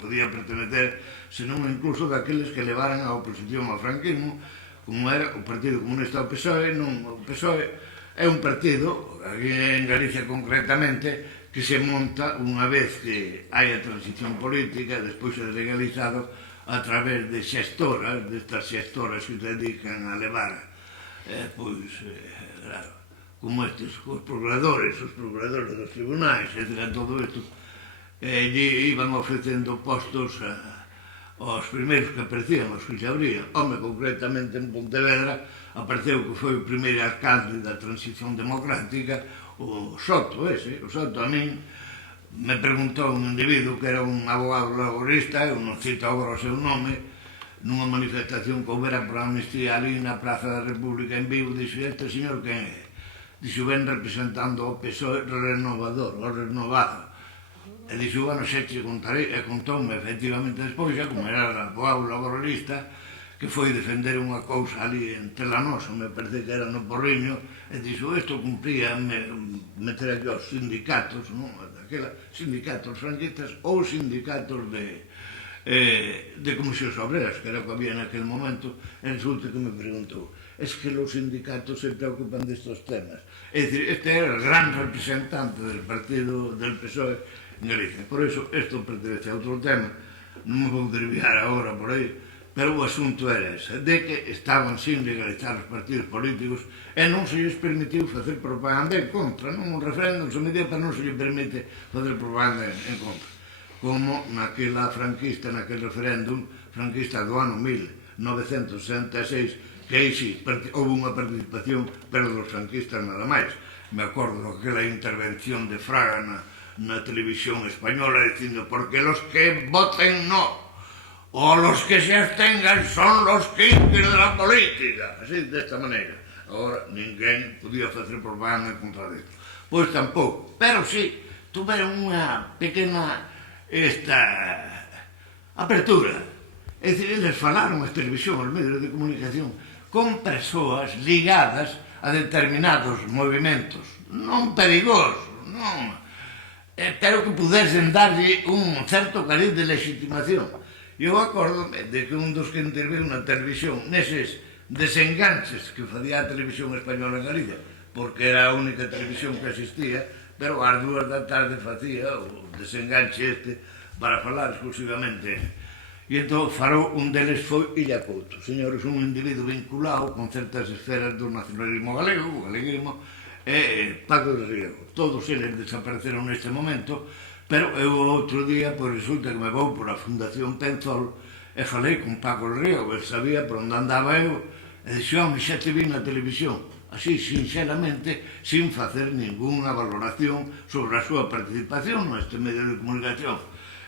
podía pertenecer, senón incluso daqueles que levaran a oposición ao franquismo, como era o Partido Comunista ao PSOE. Non, o PSOE é un partido, aquí en Galicia concretamente, que se monta unha vez que hai a transición política, despois é legalizado a través de xestoras, destas xestoras que se dedican a levar, pois, claro, como estes, os procuradores dos tribunais, etc. Todo isto, iban ofrecendo postos aos primeiros que aparecían, os que se abrían. Home, concretamente en Pontevedra, apareceu que foi o primeiro alcalde da transición democrática, o Soto ese. O Soto a min me preguntou un individuo que era un abogado laborista, eu non cito agora o seu nome, nunha manifestación que houbera por amnistía ali na Praza da República en Vigo, dixo, este señor quen é? Dixo, ven representando o PSOE renovador, o renovado. E dixo, bueno, xe te contarei, e contoume efectivamente despois, xa como era abogado laboralista, que foi defender unha cousa ali en Telanoso, me parece que era no Porriño, e dixo, isto cumpría meter aquí aos sindicatos, non? Daquela, sindicatos franquistas ou sindicatos de comisións obreras, que era o que había naquele momento, e resulta que me preguntou, es que los sindicatos se preocupan destos temas. É dicir, este era el gran representante del partido del PSOE en Galicia. Por iso, isto pertenece a outro tema, non me vou desviar agora por aí, pero o asunto era ese, de que estaban sin legalizar os partidos políticos e non se lles permitiu facer propaganda en contra, non? Un referéndum se media, pero non se lles permite facer propaganda en contra. como naquela franquista, naquele referéndum franquista do ano 1966, que aí sí, houve unha participación, pero dos franquistas nada máis. Me acordo daquela intervención de Fraga na televisión española dicindo porque los que voten no o los que se abstengan son los quinquis de la política, así, desta maneira. Agora, ninguén podía facer propaganda contra isto. Pois tampouco, pero sí, tuveron unha pequena apertura. É dicir, eles falaron as televisión, os medios de comunicación, con persoas ligadas a determinados movimentos, non perigosos, non, pero que pudesen darlle un certo cariz de legitimación. Eu acordome de que un dos que interviu na televisión neses desenganches que facía a televisión española en Galicia, porque era a única televisión que existía, pero ás 2 da tarde facía o desenganche para falar exclusivamente. E entón farou, un deles foi Illa Couto. Señores, un individuo vinculado con certas esferas do nacionalismo galego, o galeguismo, e Paco de Riego. Todos eles desapareceron neste momento, pero eu outro día, pois resulta que me vou por a Fundación Penzol e falei con Paco de Riego, ele sabía por onde andaba eu, e dixo, xa te vi na televisión, así, sinceramente, sin facer ninguna valoración sobre a súa participación neste medio de comunicación.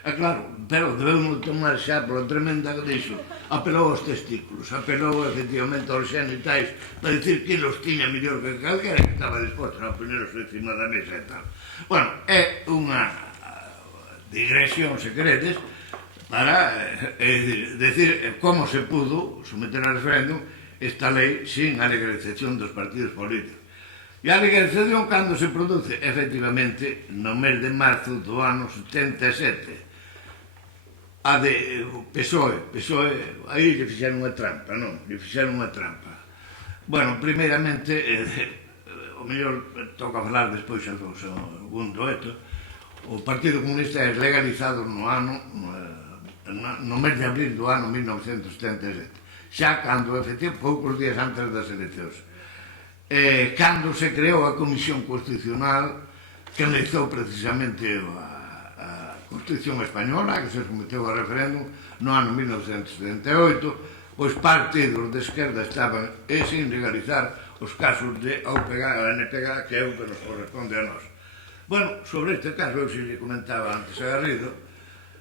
É claro, pero debemos tomar xa pola tremenda que dixo, apelou aos testículos, apelou efectivamente aos xenitais para dicir que los tiña mellor que calquera que estaba disposto a poneros encima da mesa e tal. Bueno, é unha digresión, se queredes, para decir como se pudo someter a referéndum esta lei sin a legalización dos partidos políticos. E a legalización cando se produce? Efectivamente, no mes de marzo do ano 77. A de PSOE, aí lle fixeron unha trampa, non? Lle fixeron unha trampa. Bueno, primeiramente, o mellor toca falar despois do segundo eto, o Partido Comunista é legalizado no mes de abril do ano 1977, xa cando, efectivamente, poucos días antes das eleccións. Cando se creou a Comisión Constitucional que analizou precisamente a Constitución Española, que se someteu a referéndum no ano 1978, pois partidos de esquerda estaban sin legalizar os casos de OPG e NPG, que é o que nos corresponde a nós. Bueno, sobre este caso, eu se lle comentaba antes a Garrido,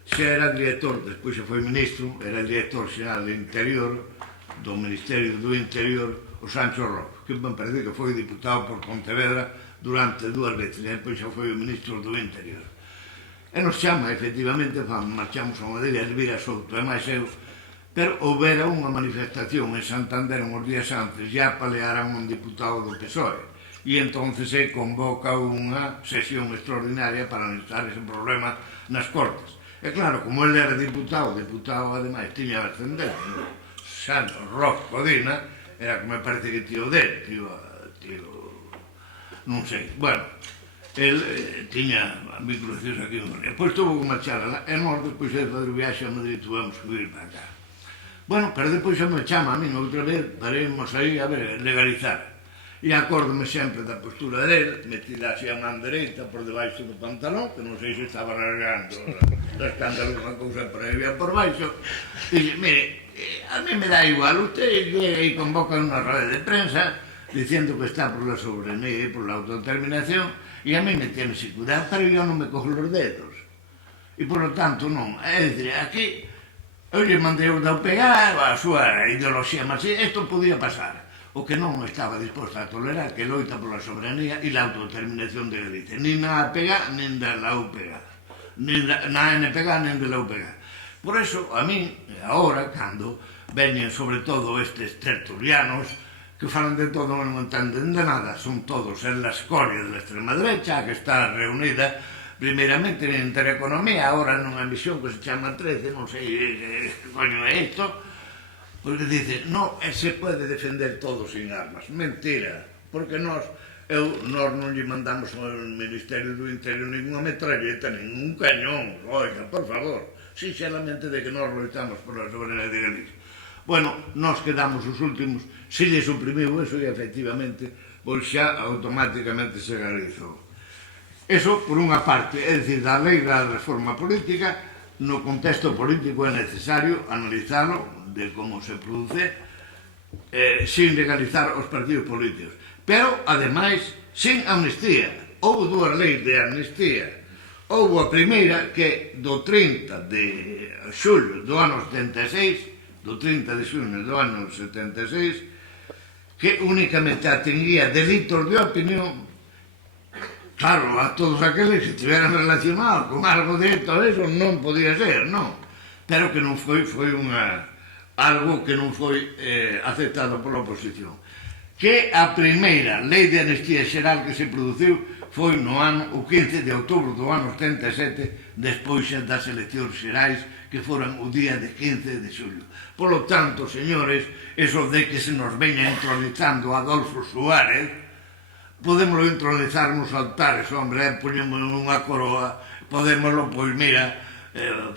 xa era director, despois se foi ministro, era director xeral de Interior, do Ministerio do Interior, o Sancho Rojo, que me parece que foi diputado por Pontevedra durante 2 veces, e depois xa foi o ministro do Interior. E nos chama, efectivamente, marchamos a Madrid a Elvira Souto, e máis eu, pero houbera unha manifestación en Santander uns días antes, ya apalearan un diputado do PSOE, e entonces se convoca unha sesión extraordinaria para analizar ese problema nas Cortes. E claro, como ele era diputado ademais tiña ascendencia, Sancho Rojo Codina, era que me parece que tío dele, tío, non sei, bueno, el tiña vinculacións aquí en Madrid. Depois tuvo que marchar e nós, depois de fazer o viaxe a Madrid, tuvemos que ir para acá. Bueno, pero depois xa me chama a mí outra vez, paremos aí a ver, legalizar. E acórdome sempre da postura dele, metida así a man dereita por debaixo do pantalón, que non sei se estaba rasgando o escándalo, unha cousa por aí por baixo, e dixe, mire, a mí me dá igual, usted llega e convoca unha roda de prensa diciendo que está por la soberanía e por la autodeterminación, e a mí me tiene que cuidar, pero yo non me cojo los dedos. E, por lo tanto, non. É dicir, aquí, eu lle mandei o da UPG a súa ideoloxía, mas isto podía pasar. O que non estaba disposto a tolerar que loita pola soberanía e a autodeterminación de Galicia. Nin na APG, nin da UPG. Nin na NPG, nin de la UPG. Por eso, a mí, agora, cando veñen sobre todo estes tertulianos, que falan de todo, non entenden de nada, son todos en la escoria de la extrema derecha, que está reunida primeiramente en Intereconomía, agora nunha misión que se chama 13, non sei que coño é isto, porque dice, non se pode defender todo sin armas. Mentira, porque nós non lle mandamos ao Ministerio do Interior ninguna metralleta, ningún cañón, oiga, por favor, sinceramente de que nós loitamos por a soberanía de Galicia. Bueno, nós quedamos os últimos, se lle suprimiu eso e efectivamente, pois xa automáticamente se realizou. Eso, por unha parte, é dicir, da lei da reforma política, no contexto político é necesario analizarlo de como se produce sin legalizar os partidos políticos. Pero, ademais, sin amnistía. Houve dúas leis de amnistía. Houve a primeira que do 30 de xullo do ano 76, do 30 de xullo do ano 76, que únicamente atendía delitos de opinión, claro, a todos aqueles que estiveran relacionados con algo de todo eso non podía ser, non. Pero que non foi algo que non foi aceptado pola oposición. Que a primeira lei de amnistía xeral que se produciu foi no ano, o 15 de outubro do ano 77, despois das eleccións xerais que foran o día de 15 de xullo. Polo tanto, señores, eso de que se nos veña entronizando Adolfo Suárez, podémoslo entronizar nos altares, hombre, poñemos unha coroa, podémoslo, pois mira,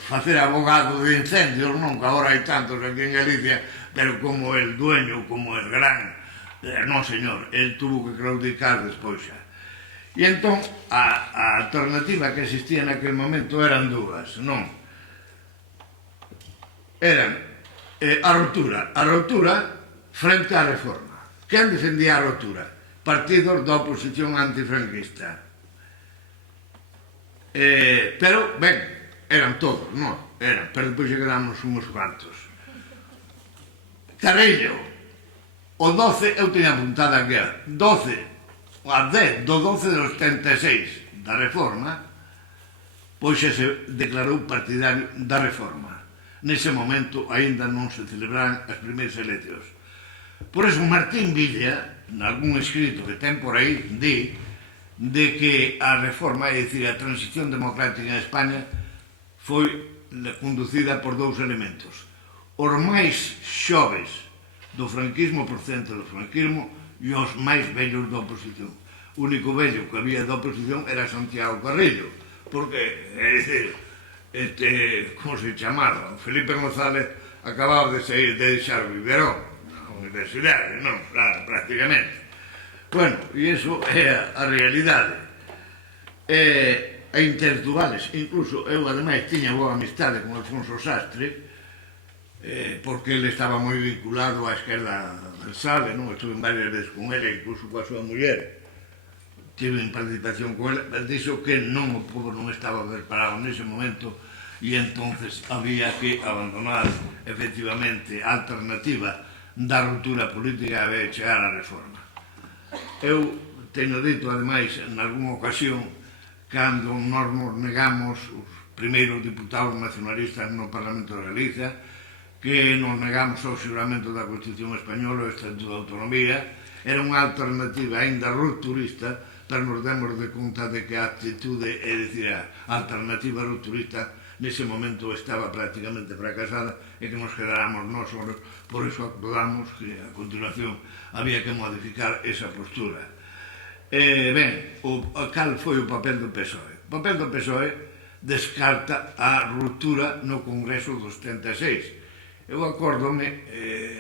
facer abogado de incendios, non, que agora hai tantos aquí en Galicia, pero como el dueño, como el gran, non señor, el tuvo que claudicar despois xa. E entón, a alternativa que existía naquele momento eran dúas, non? Eran a ruptura frente á reforma. Quen defendía a ruptura? Partidos da oposición antifranquista. Pero, ben, eran todos, non? Eran, pero depois quedamos uns cuantos. Carrillo, o 12, eu teña apuntada aquí, 12, a 10 do 12 de 76 da reforma, pois se declarou partidario da reforma. Nese momento, aínda non se celebraran as primeiras eleccións. Por eso, Martín Villa, nalgún escrito que ten por aí, di de que a reforma, é dicir, a transición democrática en España foi conducida por dous elementos. Os máis xoves do franquismo, procedente do franquismo, e os máis vellos da oposición. O único vello que había da oposición era Santiago Carrillo, porque, é dicir, como se chamaba, Felipe González acababa de sair de deixar Viverón, universidade, non? Claro, prácticamente. Bueno, e iso é a realidade. A intelectuales, incluso eu ademais tiña boa amistade con Alfonso Sastre, porque ele estaba moi vinculado á esquerda del Sale, non? Estuve varias veces con ele, incluso coa súa muller. Tive en participación con ele, pero dixo que non, o povo non estaba preparado nese momento e entonces había que abandonar efectivamente a alternativa da ruptura política e chegar á reforma. Eu teño dito, ademais, en algunha ocasión, cando nós nos negamos, os primeiros diputados nacionalistas no Parlamento de Galicia, que nos negamos ao xuramento da Constitución Española, o Estatuto de Autonomía, era unha alternativa aínda rupturista, pero nos demos de conta de que a actitude, é dicir, a alternativa rupturista, nese momento estaba prácticamente fracasada e que nos quedáramos nós solos, por iso acordamos que a continuación había que modificar esa postura. Ben, cal foi o papel do PSOE? O papel do PSOE descarta a ruptura no Congreso do 76. Eu acórdome,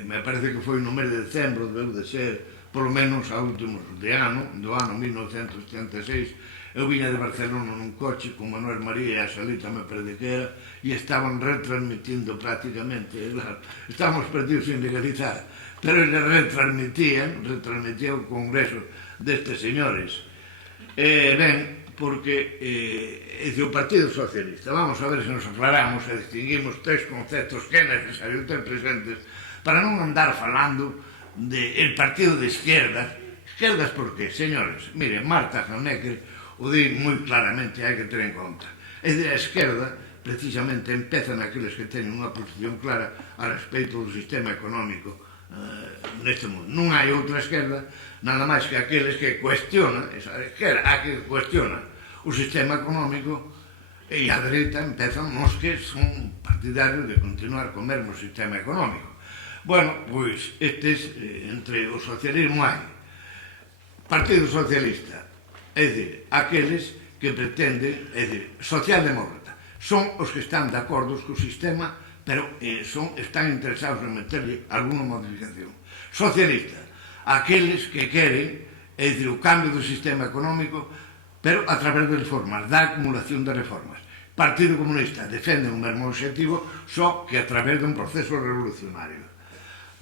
me parece que foi no mes de decembro, debeu de ser, polo menos a últimos do ano 1976, eu viña de Barcelona nun coche con Manuel María e a Salita, me parece que era, e estaban retransmitindo prácticamente, claro, estábamos perdidos sin legalizar, pero eles retransmitían o congreso destes señores. Ben, porque o Partido Socialista, vamos a ver se nos aclaramos e distinguimos tres conceptos que é necesario ter presentes para non andar falando del partido de izquierdas. Izquierdas por qué, señores? Miren, Marta Hanecker o di moi claramente, hai que ter en conta. E de a esquerda, precisamente, empezan aqueles que teñen unha posición clara a respecto do sistema económico neste mundo. Non hai outra esquerda, nada máis que aqueles que cuestionan, esa esquerda, a que cuestiona o sistema económico, e a dereita empezan os que son partidarios de continuar co mesmo sistema económico. Bueno, pois, estes, entre o socialismo hai Partido Socialista, é dicir, aqueles que pretenden, é dicir, socialdemócrata, son os que están de acordo co sistema, pero están interesados en meterle alguna modificación. Socialista, aqueles que queren, é dicir, o cambio do sistema económico pero a través de reformas, da acumulación de reformas. Partido Comunista defende o mesmo objetivo, só que a través dun proceso revolucionario.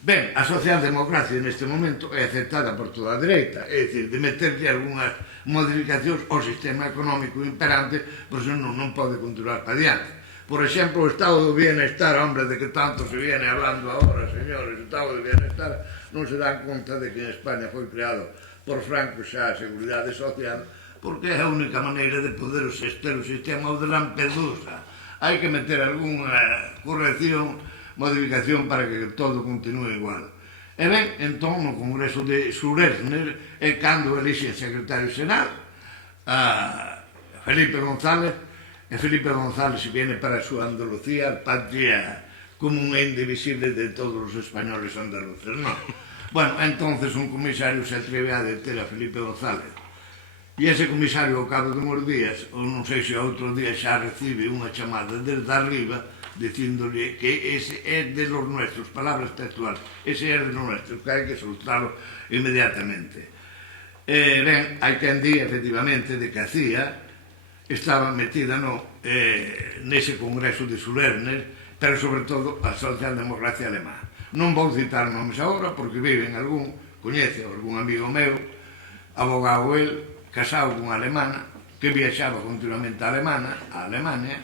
Ben, a socialdemocracia neste momento é aceptada por toda a dereita, é dicir, de meterlle algunhas modificacións ao sistema económico imperante, por senón non pode continuar para diante. Por exemplo, o estado do bienestar, hombre, de que tanto se viene hablando agora, señores, o estado do bienestar, non se dan conta de que en España foi creado por Franco xa a Seguridade Social, porque é a única maneira de poder ter o sistema de Lampedusa. Hai que meter algunha corrección, modificación para que todo continue igual. E ben, entón, no Congreso de Suresnes, é cando elixe secretario xeral a Felipe González, e Felipe González se viene para a súa Andalucía, patria común e indivisible de todos os españoles andaluces, non? Bueno, entonces un comisario se atreve a deter a Felipe González. E ese comisario, ao cabo de uns días, ou non sei se outro día xa recibe unha chamada desde arriba, dicíndole que ese é de los nuestros, palabras textuales, ese é de los nuestros, que hai que soltarlo inmediatamente. Ben, hai quen di, efectivamente, de que a CIA estaba metida nese congreso de Suresnes, pero sobre todo a socialdemocracia alemá. Non vou citar nomes agora, porque viven algún, coñece algún amigo meu, abogado el, casado cunha alemana, que viaxaba continuamente a Alemania,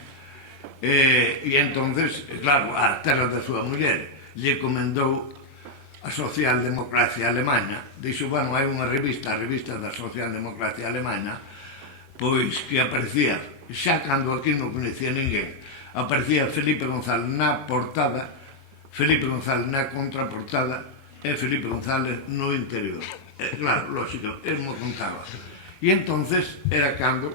e entonces, claro, a terra da súa muller lle comendou a socialdemocracia alemana. Dixo, bueno, hai unha revista, a revista da socialdemocracia alemana, pois que aparecía, xa cando aquí non conhecía ninguén, aparecía Felipe González na portada, Felipe González na contraportada e Felipe González no interior. Claro, lógico, él mo contaba. E entonces era cando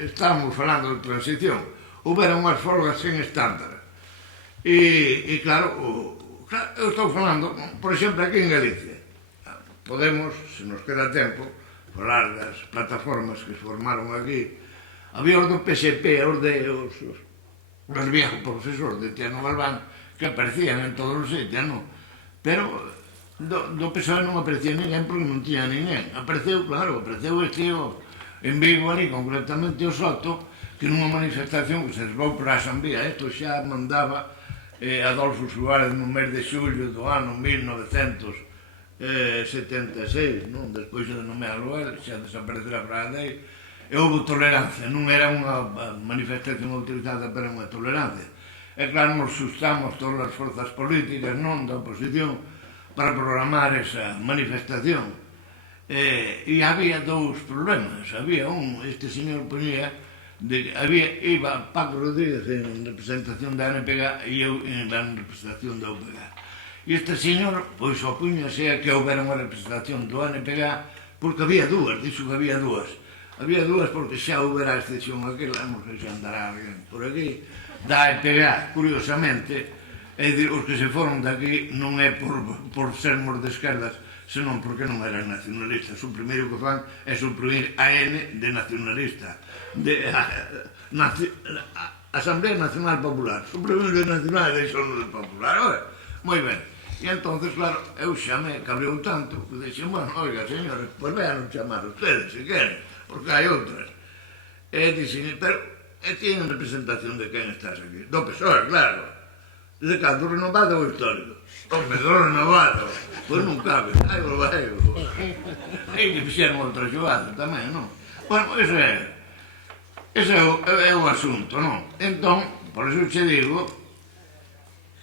estábamos falando de transición, houbera unhas folgas sen estándar. E claro, eu estou falando, por exemplo, aquí en Galicia. Podemos, se nos queda tempo, falar das plataformas que se formaron aquí. Había os do PSP, os viejos profesores de Tiano Galván, que aparecían en todos os sitios, non? Pero do PSOE non aparecía ninguén porque non tiña ninguén. Apareceu, claro, apareceu este en Vigo ali, concretamente o Soto, que nunha manifestación que se levou para a Asamblea, isto xa mandaba Adolfo Suárez no mes de xullo do ano 1976, non? Despois de nomearlo el, xa desaparecerá para a lei, e houve tolerancia, non era unha manifestación autorizada, pero unha tolerancia. E claro, nos sustamos todas as forzas políticas, non, da oposición, para programar esa manifestación. E había dous problemas. Había este señor ponía, iba Paco Rodríguez en representación da NPG e eu en representación da UPG. E este señor, pois, opúñase a que houbera unha representación do NPG, porque había dúas, dixo que había dúas. Había dúas porque xa houbera a excepción aquela, non sei se andará alguén por aquí, da EPG, curiosamente, é dicir, os que se foron daqui non é por sermos de esquerdas, senón porque non eran nacionalistas. O primeiro que fan é suprimir a N de nacionalista, de Asamblea Nacional Popular. Suprimir de nacional e deixou de popular. Moi ben. E entonces, claro, eu xa me cabreou tanto que dixen, bueno, oiga, señores, pois vean chamar ustedes, se queren, porque hai outras. E dixen, pero tienen representación de quen estás aquí? Do PSOE, claro. De cando renovado o histórico. Home, do renovado. Pois non cabe, hai o vai. E que fixeron outra xogada tamén, non? Bueno, ese é o asunto, non? Entón, por iso che digo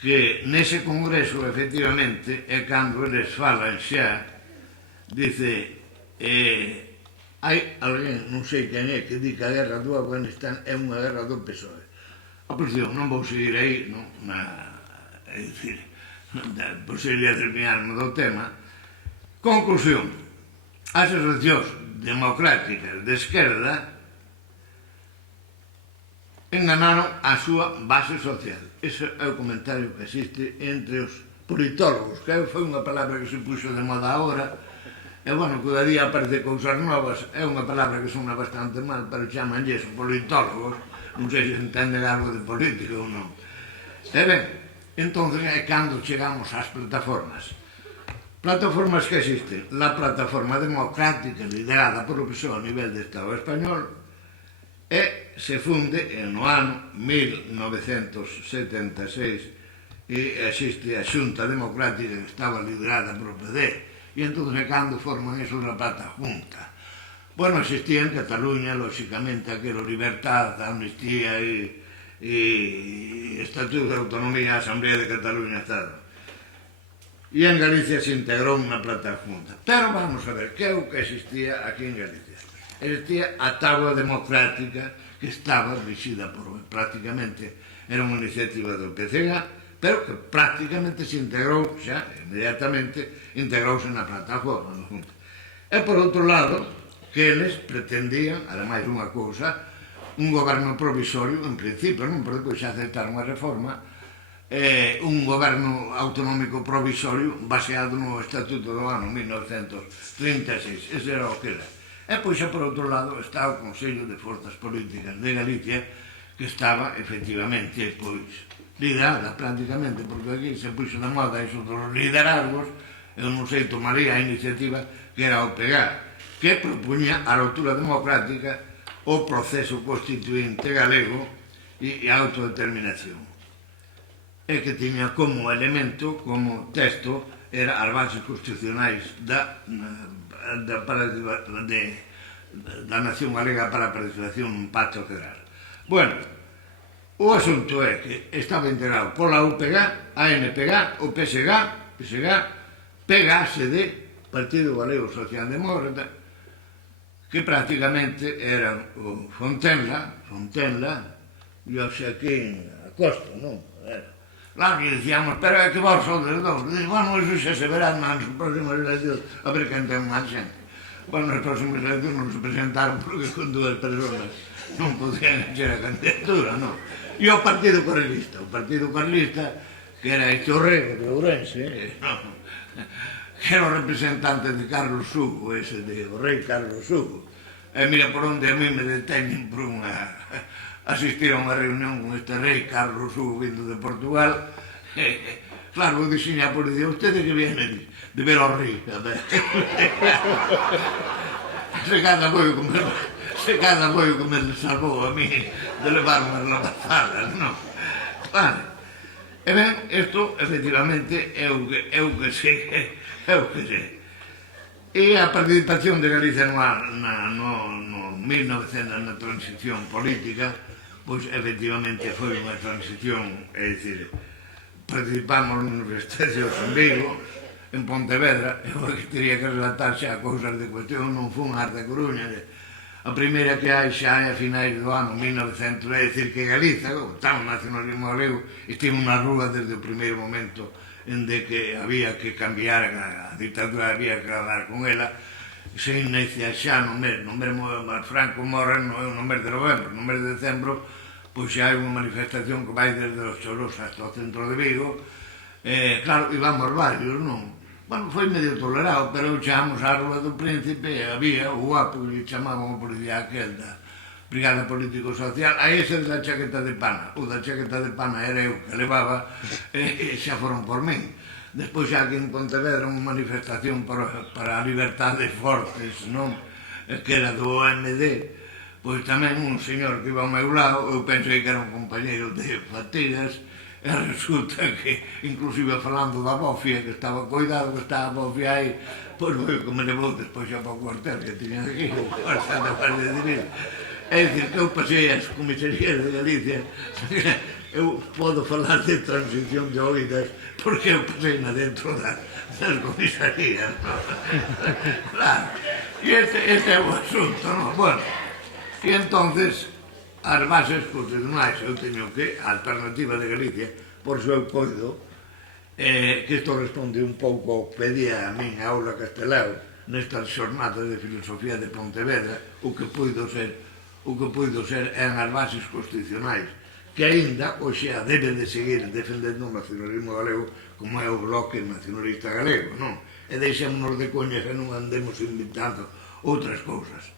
que nese congreso, efectivamente, é cando eles falan xa, dice, hai alguén, non sei quen é, que di que a guerra do Afganistán é unha guerra do PSOE. A posición, non vou seguir aí, non? É dicir, por seguir a terminarme do tema. Conclusión, as asociacións democráticas de esquerda enganaron a súa base social. Ese é o comentario que existe entre os politólogos, que foi unha palabra que se puxo de moda agora, e, bueno, cada día aparece cousas novas, é unha palabra que sona bastante mal, pero chamanlles politólogos, non sei se entenden algo de política ou non. E ben, entón é cando chegamos ás plataformas. Plataformas que existen. La plataforma democrática liderada por o PSOE a nivel de Estado español e se funde no ano 1976 e existe a Xunta Democrática que estaba liderada por o PD e entón cando forman eso da Plata Junta. Bueno, existía en Cataluña, lóxicamente, aquelo Libertad, Amnistía e Estatuto de Autonomía, Asamblea de Cataluña, Estado. E en Galicia se integrou unha Plata Junta. Pero vamos a ver, que é o que existía aquí en Galicia? Existía a Táboa Democrática, que estaba rixida por, prácticamente, era unha iniciativa do PCG, pero que prácticamente se integrou xa, inmediatamente, integrouse na plataforma. E por outro lado, que eles pretendían, ademais unha cousa, un goberno provisorio, en principio, non, pero depois xa aceptaron a reforma, un goberno autonómico provisorio baseado no Estatuto do ano 1936. Ese era o que era. E pois xa por outro lado está o Consello de Forzas Políticas de Galicia, que estaba efectivamente pois liderada prácticamente, porque aquí se puxo na moda iso dos liderazgos, eu non sei, tomaría a iniciativa que era o PEGA, que propuña a ruptura democrática, o proceso constituinte galego e a autodeterminación. E que tiña como elemento, como texto, era as bases constitucionais da nación galega para a participación nun pacto federal. Bueno, o asunto é que estaba integrado pola UPG, ANPG, o PSG, PGASD, Partido Galego Socialdemócrata, que prácticamente eran o Fontenla, e o Xaquín Acosta, non? Claro, e dicíamos, pero é que vos sodes dous. Bueno, iso xa se verá nas próximas eleccións, a ver quen ten máis xente. Bueno, nas próximas eleccións non se presentaron porque con dúas personas non podían echar a candidatura, non? E o Partido Carlista, que era este Orrego de Ourense, que era o representante de Carlos Hugo, ese de o rei Carlos Hugo. E mira por onde a mí me deteñen por unha... asistir a unha reunión con este rei Carlos Hugo vindo de Portugal. Claro, eu dixen a policía, ustedes que vienen de ver ao rei. Se cada foi o que me salvou a mí de levar unhas lapazadas, non? Vale. E ben, isto, efectivamente, é o que sei. E a participación de Galicia no 1900 na transición política, pois efectivamente foi unha transición, é dicir, participamos nos festexos en Vigo, en Pontevedra, eu que teria que relatar xa cousas de cuestión, non fun ás de Coruña, a primeira que hai xa é a finais do ano 1900, é dicir que Galiza, o tal nacionalismo galego, estivo na rúa desde o primeiro momento en de que había que cambiar a ditadura, había que acabar con ela, se inicia xa no mesmo Franco morre no mes de novembro, no mes de decembro, pois xa hai unha manifestación que vai desde os Choros hasta o centro de Vigo, claro, íbamos varios, non? Bueno, foi medio tolerado, pero chamamos á Rúa do Príncipe e había o guapo que chamaban o policía aquel da Brigada Político-Social, a ese da chaqueta de pana. O da chaqueta de pana era eu que levaba e xa foron por min. Despois xa aquí en Pontevedra unha manifestación para a liberdade de Fortes, non? Que era do OMD, pois tamén un señor que iba ao meu lado, eu pensei que era un compañeiro de fatigas, e resulta que, inclusive falando da bofia, que estaba cuidado, que estaba a bofia aí, pois foi o que me levou despois xa para o cuartel que tiña aquí, o cuartel da Guardia Civil. É dicir, que eu pasei as comisarías de Galicia, eu podo falar de transición de oídas, porque eu pasei na dentro das comisarías, non? Claro, e este é o asunto, non? Bueno, e entonces, as bases constitucionais, eu teño que, a alternativa de Galicia, por seu coido, que isto responde un pouco ao que pedía a min a aula Castelao, nestas xornadas de filosofía de Pontevedra, o que puido ser en as bases constitucionais, que aínda, oxea, debe de seguir defendendo o nacionalismo galego como é o bloque nacionalista galego, non? E deixémonos de coñas que non andemos inventando outras cousas.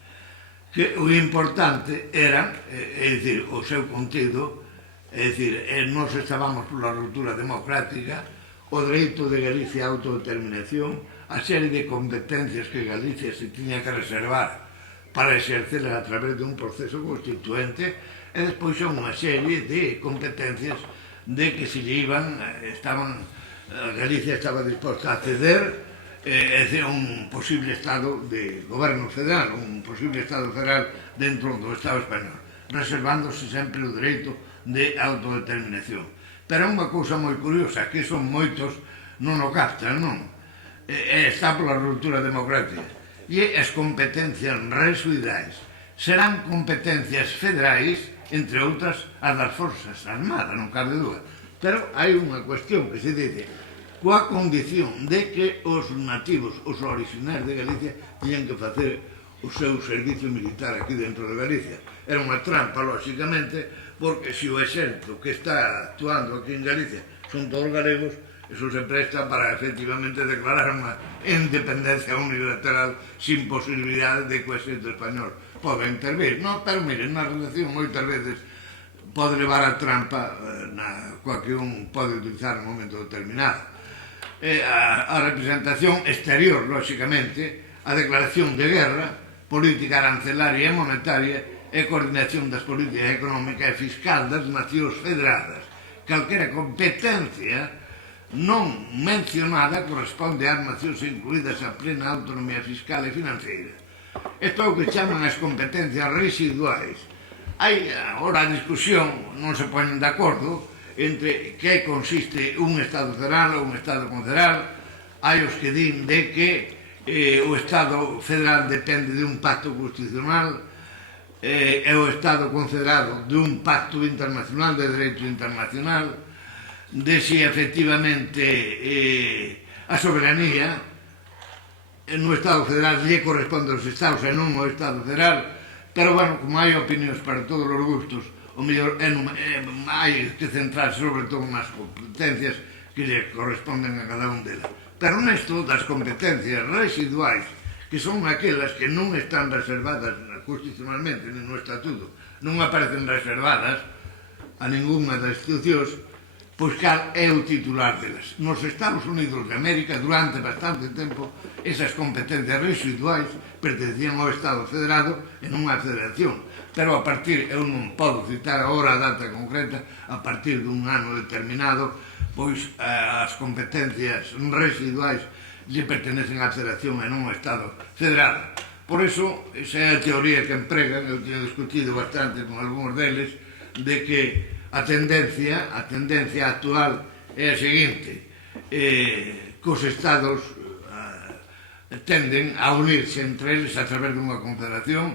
Que o importante era, é dicir, o seu contido, é dicir, nós estábamos pola ruptura democrática, o dereito de Galicia a autodeterminación, a serie de competencias que Galicia se tiña que reservar para exercerlas a través de un proceso constituente, e despois son unha serie de competencias de que se lle iban, Galicia estaba disposta a ceder a un posible Estado de goberno federal, un posible Estado federal dentro do Estado español, reservándose sempre o dereito de autodeterminación. Pero é unha cousa moi curiosa, que son moitos non o captan, non? Está pola ruptura democrática. E as competencias residuais serán competencias federais, entre outras as das Forzas Armadas, non cabe dúda. Pero hai unha cuestión que se dice, coa condición de que os nativos, os originais de Galicia, tiñan que facer o seu servicio militar aquí dentro de Galicia. Era unha trampa, lóxicamente, porque se o exército que está actuando aquí en Galicia son todos galegos, eso se presta para efectivamente declarar unha independencia unilateral sin posibilidade de que o exército español poda intervir. No, pero miren, na relación moitas veces pode levar a trampa coa que un pode utilizar en un momento determinado. A representación exterior, lóxicamente, a declaración de guerra, política arancelaria e monetaria e coordinación das políticas económicas e fiscal das nacións federadas. Calquera competencia non mencionada corresponde ás nacións incluídas a plena autonomía fiscal e financeira. Isto é o que chaman as competencias residuais. Hai agora a discusión, non se ponen de acordo entre que consiste un Estado federal ou un Estado confederal. Hai os que din de que o Estado federal depende de un pacto constitucional e o Estado confederado de un pacto internacional de dereito internacional, de si efectivamente a soberanía no Estado federal lle corresponde aos Estados e non ao Estado federal. Pero, bueno, como hai opinións para todos os gustos, o mellor hai que centrarse sobre todo nas competencias que lle corresponden a cada un delas. Pero nesto das competencias residuais, que son aquelas que non están reservadas constitucionalmente nin no estatuto, non aparecen reservadas a ninguna das institucións, pois cal é o titular delas. Nos Estados Unidos de América, durante bastante tempo, esas competencias residuais pertencían ao Estado federado e non á federación. Pero a partir, eu non podo citar agora a data concreta, a partir dun ano determinado, pois as competencias residuais lle pertenecen á federación e non ao Estado federado. Por iso, esa é a teoría que empregan, eu teño discutido bastante con algúns deles, de que a tendencia actual é a seguinte, que os Estados tenden a unirse entre eles a través dunha confederación,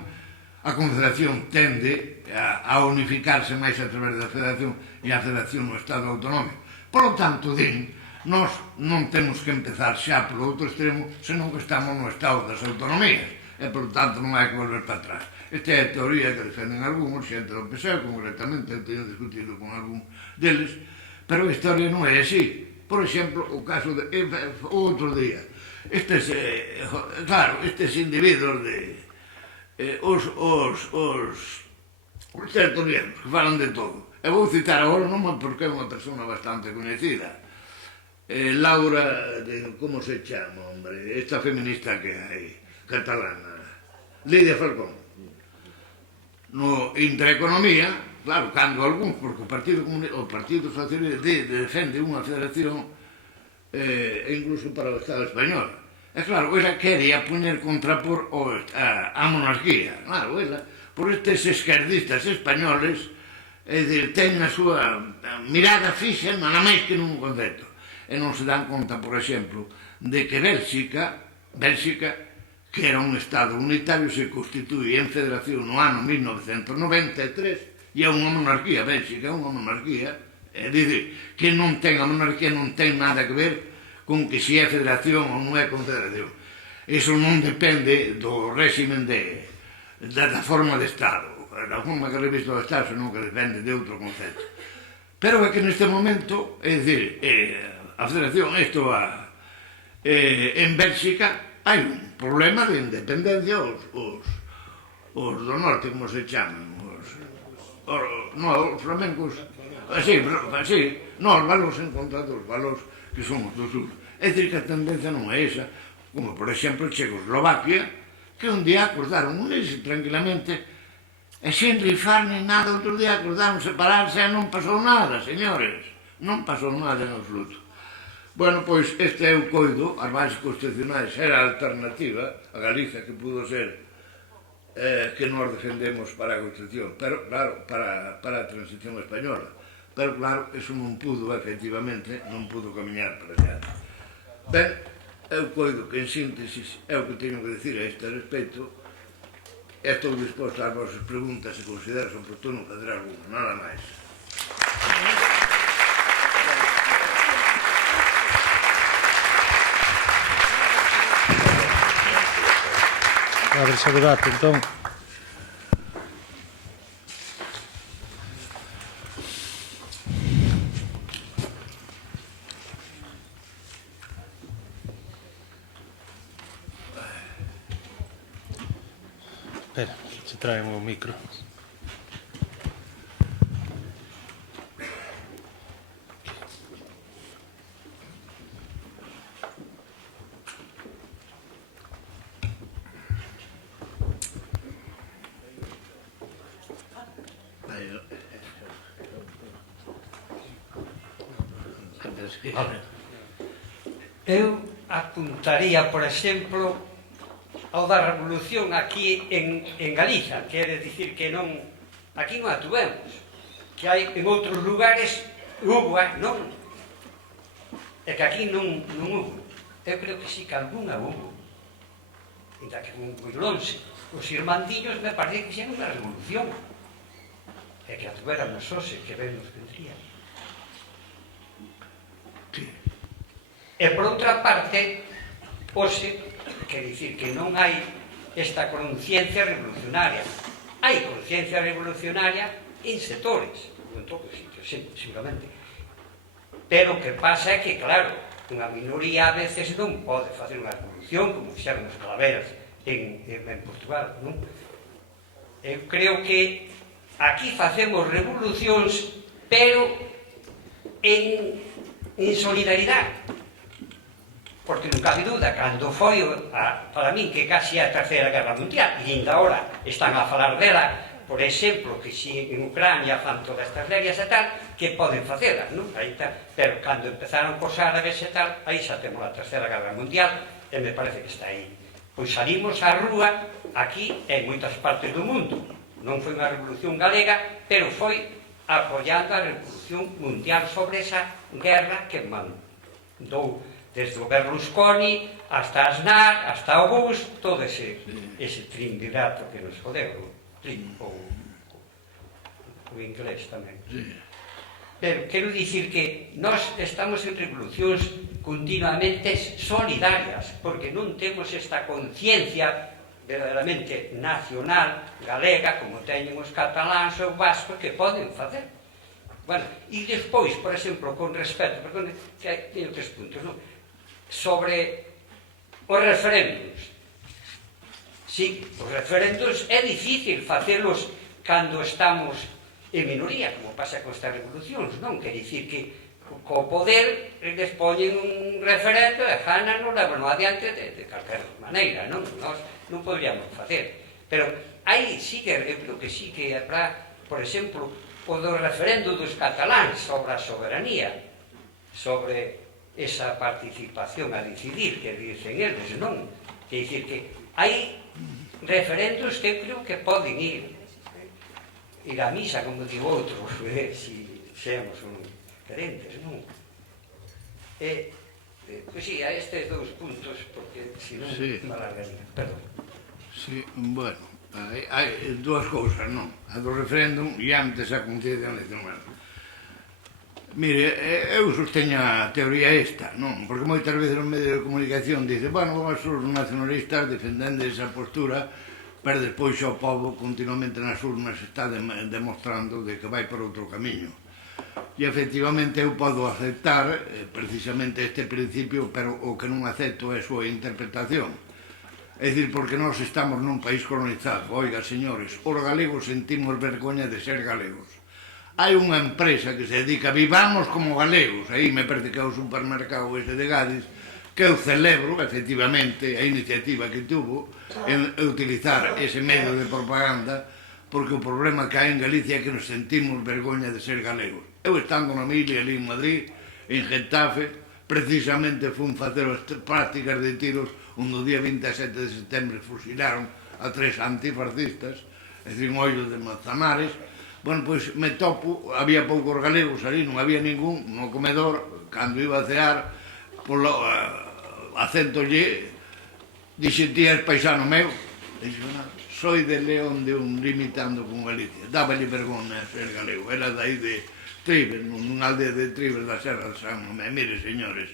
a confederación tende a unificarse máis a través da federación e a federación no Estado autonómico. Por lo tanto, din, nós non temos que empezar xa polo outro extremo, senón que estamos no Estado das autonomías, e, por tanto, non hai que volver para atrás. Esta é a teoría que defenden algúns, xente do PSOE, concretamente, eu teño discutido con algún deles, pero a historia non é así. Por exemplo, o caso de outro día, estes individuos os tertulianos que falan de todo. Eu vou citar agora non porque é unha persona bastante coñecida, Laura, como se chama, hombre, esta feminista que hai, catalana, Lidia Falcón. No Intereconomía, claro, cando algúns, porque o Partido Socialista defende unha federación incluso para o Estado español. E claro, ela quería poñer contrapor a monarquía. Claro, ela, por estes esquerdistas españoles, é dicir, ten a súa mirada fixa nada máis que nun concepto. E non se dan conta, por exemplo, de que Bélxica, que era un Estado unitario, se constituye en federación no ano 1993 e é unha monarquía. Bélxica é unha monarquía, é dicir, que non ten a monarquía, non ten nada que ver con que se é federación ou non é confederación. Iso non depende do réximen da forma de Estado, da forma que é revisto do Estado, senón que depende de outro concepto. Pero é que neste momento, é dicir, a federación, en Bélxica, hai un problema de independencia, os do norte, como se chaman, os flamencos, así, nós valores en contra dos valores que somos do sur. É dicir, que a tendencia non é esa, como, por exemplo, Checoslovaquia, que un día acordaron unirse tranquilamente e sin rifar ni nada, outro día acordaron separarse e non pasou nada, señores. Non pasou nada en absoluto. Bueno, pois este é o coido, as bases constitucionais era a alternativa a Galicia que pudo ser que nós defendemos para a Constitución, pero claro, para a transición española. Pero claro, eso non pudo, efectivamente, non pudo camiñar para allá. Ben, eu coido que en síntesis é o que teño que decir a este respecto. Estou disposto ás vosas preguntas se consideras oportuno fazer alguna, nada máis. Abre-se o debate, entón. Espera, que se traen o micro. Eu apuntaría, por exemplo, ao da revolución aquí en Galiza, quere dicir que non, aquí non a tuvemos, que hai en outros lugares hubo, non? É que aquí non hubo. Eu creo que sí que alguna hubo, ainda que moi longe. Os irmandiños me parece que xeron unha revolución, e que a tuveramos hoxe, que ben nos vendría. E por outra parte, hoxe, quer dicir que non hai esta conciencia revolucionaria. Hai conciencia revolucionaria en sectores, en todos os sitios, seguramente. Pero o que pasa é que, claro, unha minoría a veces non pode facer unha revolución como fixeron os calaveras en Portugal, non? Eu creo que aquí facemos revolucións, pero en solidaridade. Porque non cabe duda, cando foi, para min, que casi é a Terceira Guerra Mundial, e ainda ahora están a falar dela, por exemplo, que si en Ucrania fan todas estas reglas e tal, que poden facelas, non? Aí está. Pero cando empezaron cos árabes e tal, aí xa temos a Terceira Guerra Mundial, e me parece que está aí. Pois salimos á rúa, aquí e en moitas partes do mundo. Non foi unha revolución galega, pero foi apoiando a revolución mundial sobre esa guerra que mandou desde o Berlusconi hasta Aznar, hasta o Bush, todo ese triunvirato que nos jodeu, o inglés tamén. Pero quero dicir que nós estamos en revolucións continuamente solidarias, porque non temos esta conciencia verdadeiramente nacional, galega, como teñen os cataláns ou vascos, que poden facer. Bueno, e despois, por exemplo, con respecto, porque teño 3 puntos, non? Sobre os referéndums. Sí, os referéndums é difícil facelos cando estamos en minoría, como pasa con estas revolucións, non? Quer dicir que co poder eles poñen un referendo e ganan o levan adiante de calquer maneira, non? Nós non podríamos facer. Pero aí sí que, eu creo que sí que habrá, por exemplo, o do referendo dos cataláns sobre a soberanía, sobre esa participación a decidir que dicen eles, non? Quer dicir que hai referendos que creo que poden ir a misa, como digo outros, se seamos diferentes, non? Pois sí, a estes 2 puntos, porque senón me alargaría. Perdón. Sí, bueno, hai 2 cousas, non? A do referéndum e antes a conciencia nacional. Mire, eu sosteño a teoría esta, non? Porque moitas veces os medios de comunicación dicen, bueno, vamos os nacionalistas defendendo esa postura, pero despois o povo continuamente nas urnas está demostrando de que vai por outro camiño. E efectivamente eu podo aceptar precisamente este principio, pero o que non acepto é a súa interpretación. É dicir, porque nós estamos nun país colonizado. Oiga, señores, os galegos sentimos vergoña de ser galegos. hai unha empresa que se dedica a vivamos como galegos, aí me parece que é o supermercado ese de Gadis, que eu celebro, efectivamente, a iniciativa que tuvo en utilizar ese medio de propaganda, porque o problema que hai en Galicia é que nos sentimos vergoña de ser galegos. Eu estando na mili ali en Madrid, en Getafe, precisamente fun facer as prácticas de tiros onde o día 27 de setembro fusilaron a 3 antifascistas, é dicir, un ollo de Manzanares. Bueno, pois me topo, había poucos galegos ali, non había ningún no comedor, cando iba a cear, polo acentolle, dixe, ti és paisano meu, dixe, soy de León de un limitando con Galicia, dábale vergonha ser galego, era dai de Trives, nunha aldea de Trives da Serra de San Mamé. Mire, señores,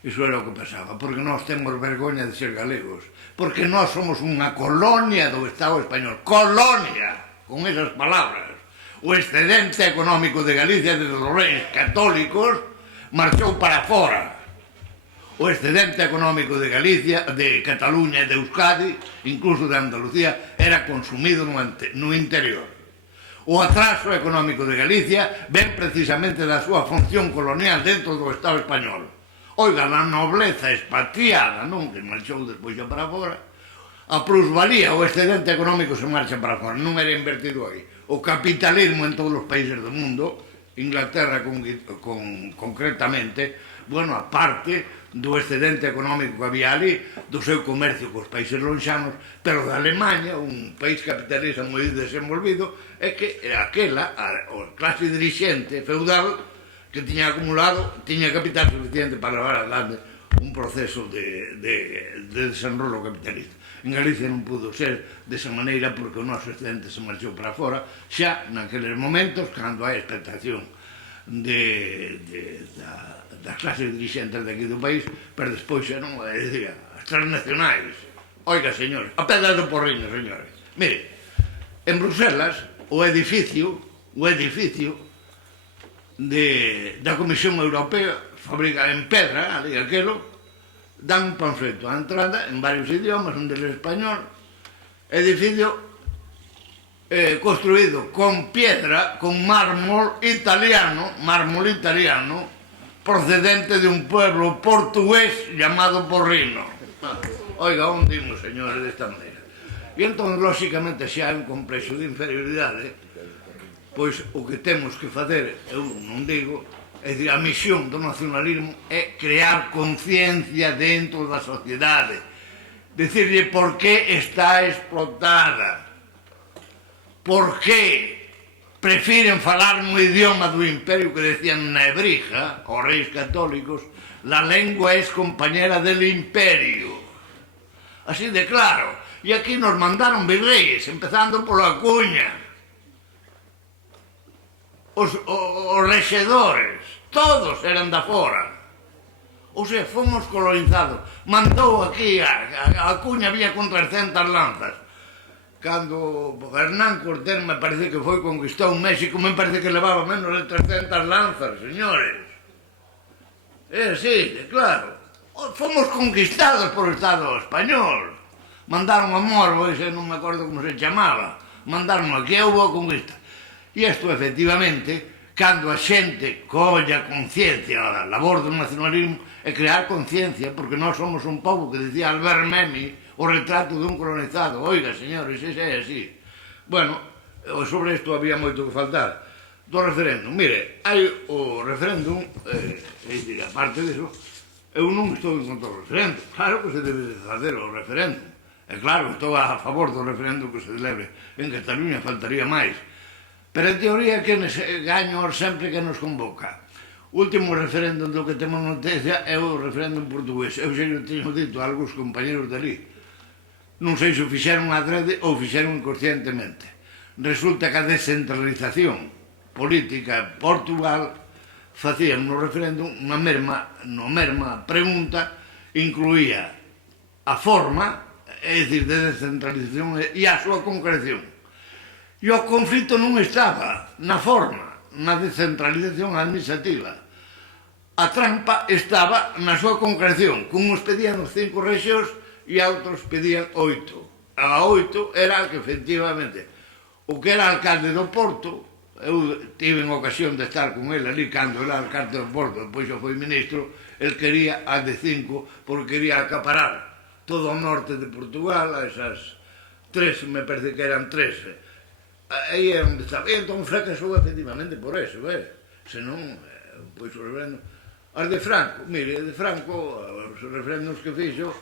iso era o que pasaba, porque nós temos vergoña de ser galegos, porque nós somos unha colonia do Estado español, colonia, con esas palabras. O excedente económico de Galicia de los reis católicos marchou para fora. O excedente económico de Galicia, de Cataluña e de Euskadi, incluso de Andalucía, era consumido no interior. O atraso económico de Galicia ven precisamente da súa función colonial dentro do Estado español. Oiga, a nobleza expatriada, non, que marchou despois xa para fora, a plusvalía, o excedente económico se marcha para fora, non era invertido aí. O capitalismo en todos os países do mundo, Inglaterra concretamente, bueno, aparte do excedente económico que había ali, do seu comercio cos países lonxanos, pero da Alemanha, un país capitalista moi desenvolvido, é que aquela, a clase dirixente feudal, que tiña acumulado, tiña capital suficiente para levar adelante un proceso de desenrolo capitalista. En Galicia non pudo ser desa maneira porque o noso excedente se marchou para fora, xa naqueles momentos, cando hai expectación das clases dirixentes daqui do país, pero despois xa non, decía, as transnacionais. Oiga, señores, a pedra do porriño, señores. Mire, en Bruselas, o edificio da Comisión Europea, fabrica en pedra, ali aquelo, dan un panfleto á entrada en varios idiomas, un del español, edificio construído con piedra, con mármol italiano, procedente de un pueblo portugués llamado Porriño. Oiga, onde imos, señores, desta maneira? E entón, lóxicamente, xa hai un complexo de inferioridade, pois o que temos que facer, eu non digo, é dicir, a misión do nacionalismo é crear conciencia dentro da sociedade, decirle por que está explotada, por que prefiren falar no idioma do imperio que decían na Ebrija, os reis católicos, la lengua es compañera del imperio. Así de claro. E aquí nos mandaron virreyes, empezando polo Acuña, os rexedores, todos eran da fora. O sea, fomos colonizados. Mandou aquí, a Acuña había con 300 lanzas. Cando Hernán Cortés me parece que foi conquistou México, me parece que levaba menos de 300 lanzas, señores. É así, claro. Fomos conquistados por o Estado español. Mandaron a Morbo, ese non me acordo como se chamaba. Mandaron aquí, houve a conquista. E isto, efectivamente, cando a xente colla conciencia da labor do nacionalismo, é crear conciencia, porque nós somos un pobo que decía Albert Memmi, o retrato dun colonizado. Oiga, señores, ese é así. Bueno, sobre isto había moito que faltar. Do referéndum, mire, hai o referéndum, aparte disso, eu non estou en contra do referéndum. Claro que se debe fazer o referéndum. E claro, estou a favor do referéndum que se celebre en Cataluña, faltaría máis. Pero en teoría que gaño sempre que nos convoca. O último referéndum do que temos noticia é o referéndum portugués. Eu xa non teño dito a algúns compañeros dali. Non sei se o fixeron adrede ou fixeron inconscientemente. Resulta que a descentralización política Portugal facía no referéndum unha mesma pregunta, incluía a forma, é dicir, de descentralización e a súa concreción. E o conflito non estaba na forma, na descentralización administrativa. A trampa estaba na súa concreción, que uns pedían os 5 rexións e outros pedían 8. A 8 era que, efectivamente, o que era alcalde do Porto, eu tive en ocasión de estar con ele ali cando era alcalde do Porto, depois xa foi ministro, el quería a de 5 porque quería acaparar todo o norte de Portugal, a esas tres, me parece que eran tres, aí é onde estaba, e entón fracasou efectivamente por eso, senón, pois o referendo, as de Franco, mire, de Franco, os referendos que fixo,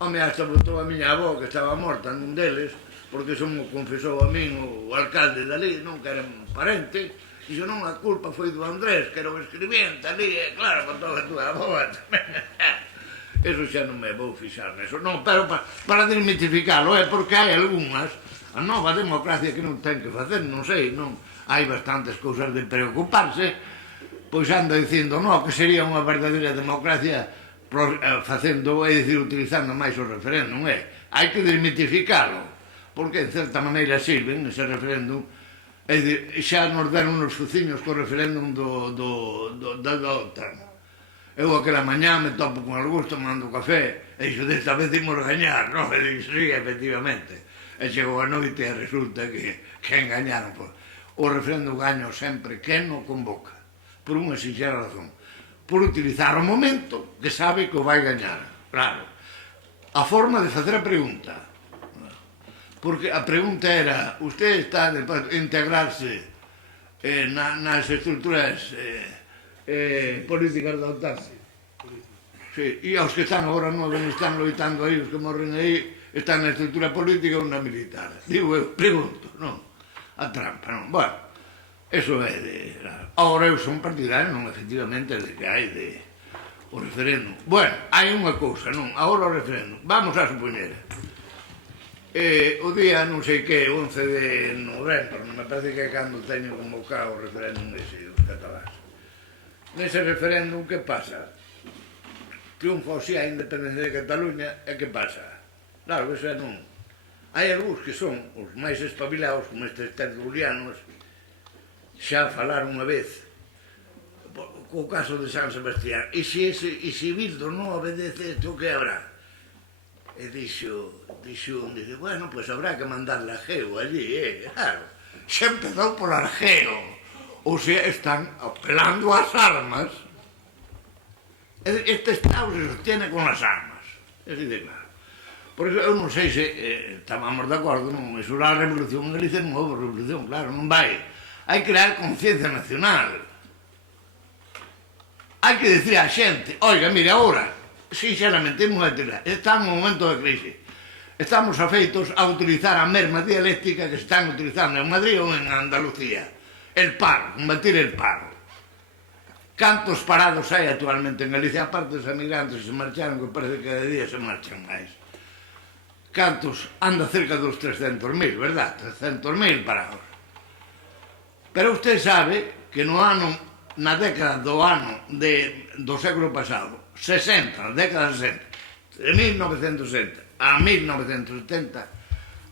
home, hasta botou a miña avó, que estaba morta nun deles, porque eso me confesou a min o alcalde dali, non, que eran parentes, e non, a culpa foi do Andrés, que era o escribiente ali, e claro, con toda a túa avó, eso xa non me vou fixar neso, non, pero para desmitificalo, porque hai algunhas, a nova democracia que non ten que facer, non sei, non, hai bastantes cousas de preocuparse, pois anda dicindo, non, que sería unha verdadeira democracia facendo, é dicir, utilizando máis o referéndum, hai que desmitificalo, porque en certa maneira sirven ese referéndum, é dicir, xa nos deron uns fuciños co referéndum da OTAN. Eu aquela mañá me topo con Augusto tomando café e dixo, desta vez imos gañar, non? E dixo, sí, efectivamente. E chegou a noite e resulta que engañaron. O referéndum gaño sempre quen o convoca, por unha sinxera razón, por utilizar o momento que sabe que o vai gañar. Claro, a forma de facer a pregunta, porque a pregunta era, usted está de integrarse nas estructuras políticas da OTAN? Sí, e os que están agora non están loitando aí, os que morren aí, están na estructura política ou na militar. Digo eu, pregunto, non? A trampa, non? Bueno, eso é de... Agora eu son partidario, non, efectivamente, de que hai de o referéndum. Bueno, hai unha cousa, non? Agora o referéndum. Vamos a supoñer. O día, non sei que, 11 de novembro, non me parece que é cando teño convocado o referéndum ese dos cataláns. Nese referéndum, que pasa? Triunfa o sí a independencia de Cataluña, e que pasa? Claro, eso é non. Hai algúns que son os máis espabilados, como estes tertulianos, xa falaron unha vez, co caso de San Sebastián, e se Bildo non obedece isto, que habrá? E dixo, bueno, pois habrá que mandarle a Geo allí, claro. Xa empezou por Argeo, ou sea, están apelando ás armas. Este Estado se sostiene con as armas, é dicir, claro. Por iso, eu non sei se estábamos de acordo, non, iso era a revolución en Galicia, non houve revolución, claro, non vai. Hai que crear conciencia nacional. Hai que dicir á xente, oiga, mire, agora, sinceramente, estamos en un momento de crise. Estamos afeitos a utilizar a mesma dialéctica que están utilizando en Madrid ou en Andalucía. El paro, combatir el paro. Cantos parados hai actualmente en Galicia, aparte dos emigrantes que se marcharon, que parece que cada día se marchan máis. Cantos? Anda cerca dos 300.000, verdad? 300.000 parados. Pero usted sabe que no ano, na década do século pasado, 60, na década 60, de 1960 a 1970,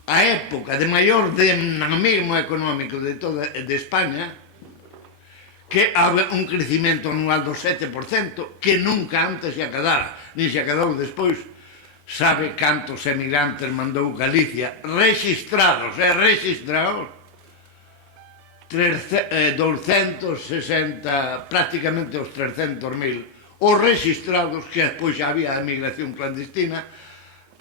a época de maior dinamismo económico de toda de España, que había un crecimiento anual do 7%, que nunca antes se acadara, ni se acadou despois. Sabe cantos emigrantes mandou Galicia registrados, 260, prácticamente os 300.000, os registrados, que despois xa había emigración clandestina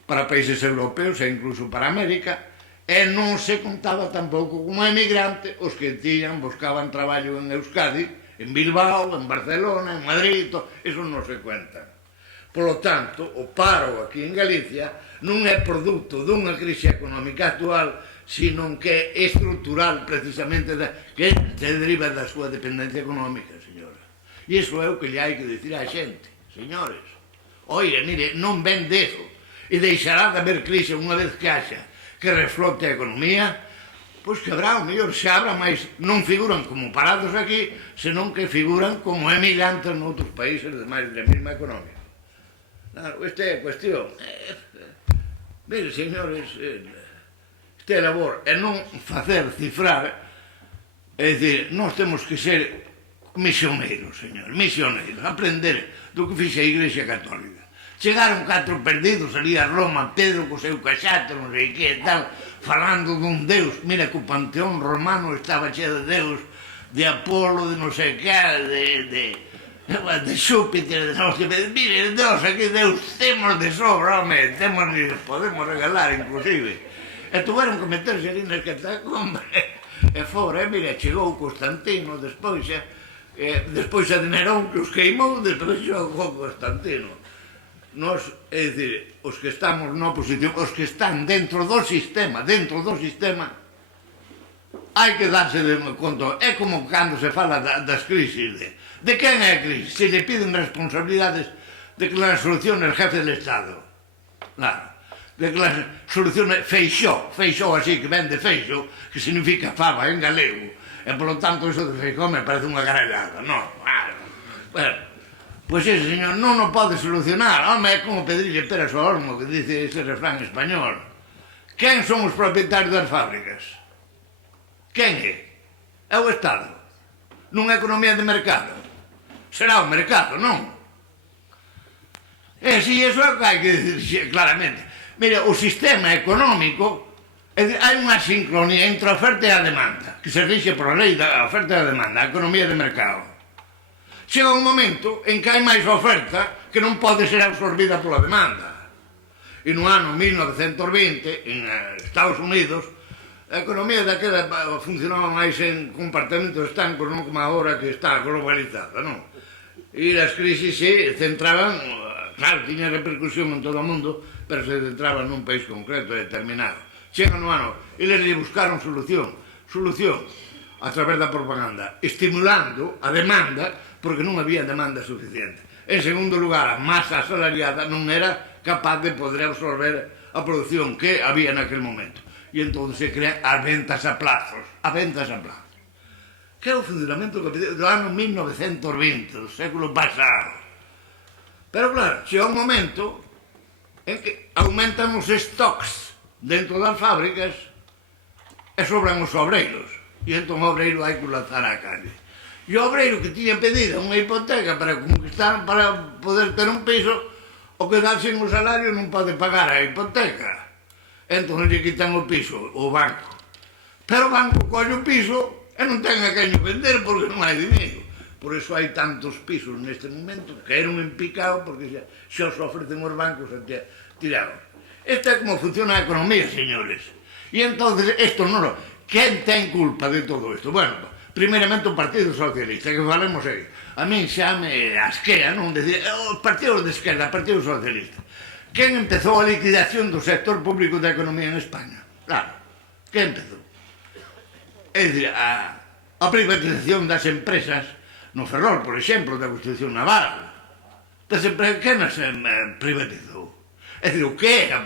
para países europeos e incluso para América, e non se contaba tampouco como emigrante os que buscaban traballo en Euskadi, en Bilbao, en Barcelona, en Madrid, eso non se cuenta. Por lo tanto, o paro aquí en Galicia non é produto dunha crise económica actual, sino que é estrutural, precisamente, que se deriva da súa dependencia económica, señora. E iso é o que lle hai que dicir á xente, señores. Oire, mire, non ven deso, e deixará de haber crise unha vez que haxa que reflote a economía, pois que habrá, o mellor, se abra máis, non figuran como parados aquí, senón que figuran como emigrantes noutros países de máis da mesma económica. Claro, esta é a cuestión. Mire, señores, esta é a labor, é non facer cifrar, é dicir, nós temos que ser misioneiros, señor, misioneiros, aprender do que fixe a Igrexa Católica. Chegaron 4 perdidos ali a Roma, Pedro co seu caxato, non sei que e tal, falando dun Deus. Mira que o panteón romano estaba cheo de Deus, de Apolo, de non sei que, de Xúpiter, de non sei que, mire, Deus, aquí Deus temos de sobra, home, podemos regalar inclusive. E tuveron que meterse ali nas catacumbas, e fora, e mire, chegou Constantino, despois a de Nerón que os queimou, despois chegou Constantino. Nos, é dicir, os que estamos na oposición, os que están dentro do sistema, hai que darse de conta. É como cando se fala das crisis, de quen é a crisis? Se le piden responsabilidades de que la solución é el jefe del Estado. Claro. De que la solución é Feixó, así que vende Feixó, que significa fava en galego, e polo tanto iso de Feixó me parece unha garallada, non? Bueno, pois ese señor non o pode solucionar, home, é como pedirle peras ao olmo, que dice ese refrán español. Quen son os propietarios das fábricas? Quen é? É o Estado. Nunha economía de mercado. Será o mercado, non? E si, iso é o que hai que dicir claramente. Mira, o sistema económico, hai unha sincronía entre a oferta e a demanda, que se rixe por a lei da oferta e a demanda, a economía de mercado. Chega un momento en que hai máis oferta que non pode ser absorbida pola demanda. E no ano 1920, en Estados Unidos, a economía daquela funcionaba máis en compartimentos estancos, non como agora que está globalizada, non? E as crisis se centraban, claro, tiña repercusión en todo o mundo, pero se centraban nun país concreto determinado. Chegan no ano, eles lle buscaron solución a través da propaganda, estimulando a demanda, porque non había demanda suficiente. En segundo lugar, a masa asalariada non era capaz de poder absorber a produción que había naquele momento. E entón se crean as ventas a plazos, que é o funcionamento do ano 1920, do século pasado. Pero claro, chega un momento en que aumentan os stocks dentro das fábricas e sobran os obreiros. E entón o obreiro hai que lanzar á calle. E o obreiro que tiña pedida unha hipoteca para conquistar, para poder ter un piso, o que dá sin o salario non pode pagar a hipoteca. Entón lle quitan o piso, o banco. Pero o banco colle o piso e non ten a quen o vender porque non hai dinero. Por iso hai tantos pisos neste momento que eran en picado porque xa os ofrecen os bancos a tirado. Esta é como funciona a economía, señores. E entonces, isto non... Quen ten culpa de todo isto? Bueno, primeiramente o Partido Socialista, que falemos aí. A min xa me asquea, non? Decir, os partidos de esquerda, Partido Socialista. Quen empezou a liquidación do sector público da economía en España? Claro, quen empezou? É dicir, a privatización das empresas no Ferrol, por exemplo, da construcción naval. Quen as privatizou? É dicir, o que é a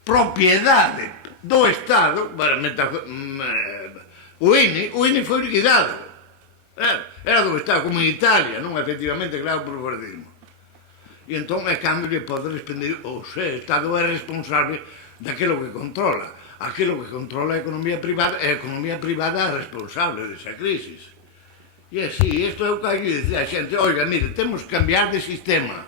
propiedade do Estado, o INI foi liquidado. Era do Estado, como en Italia, non efectivamente creado por o fascismo. E entón é cando lle pode responder, o Estado é responsable daquilo que controla. Aquilo que controla a economía privada, e a economía privada é responsable desa crisis. E así, isto é o que hai que dizer a xente, oiga, mire, temos que cambiar de sistema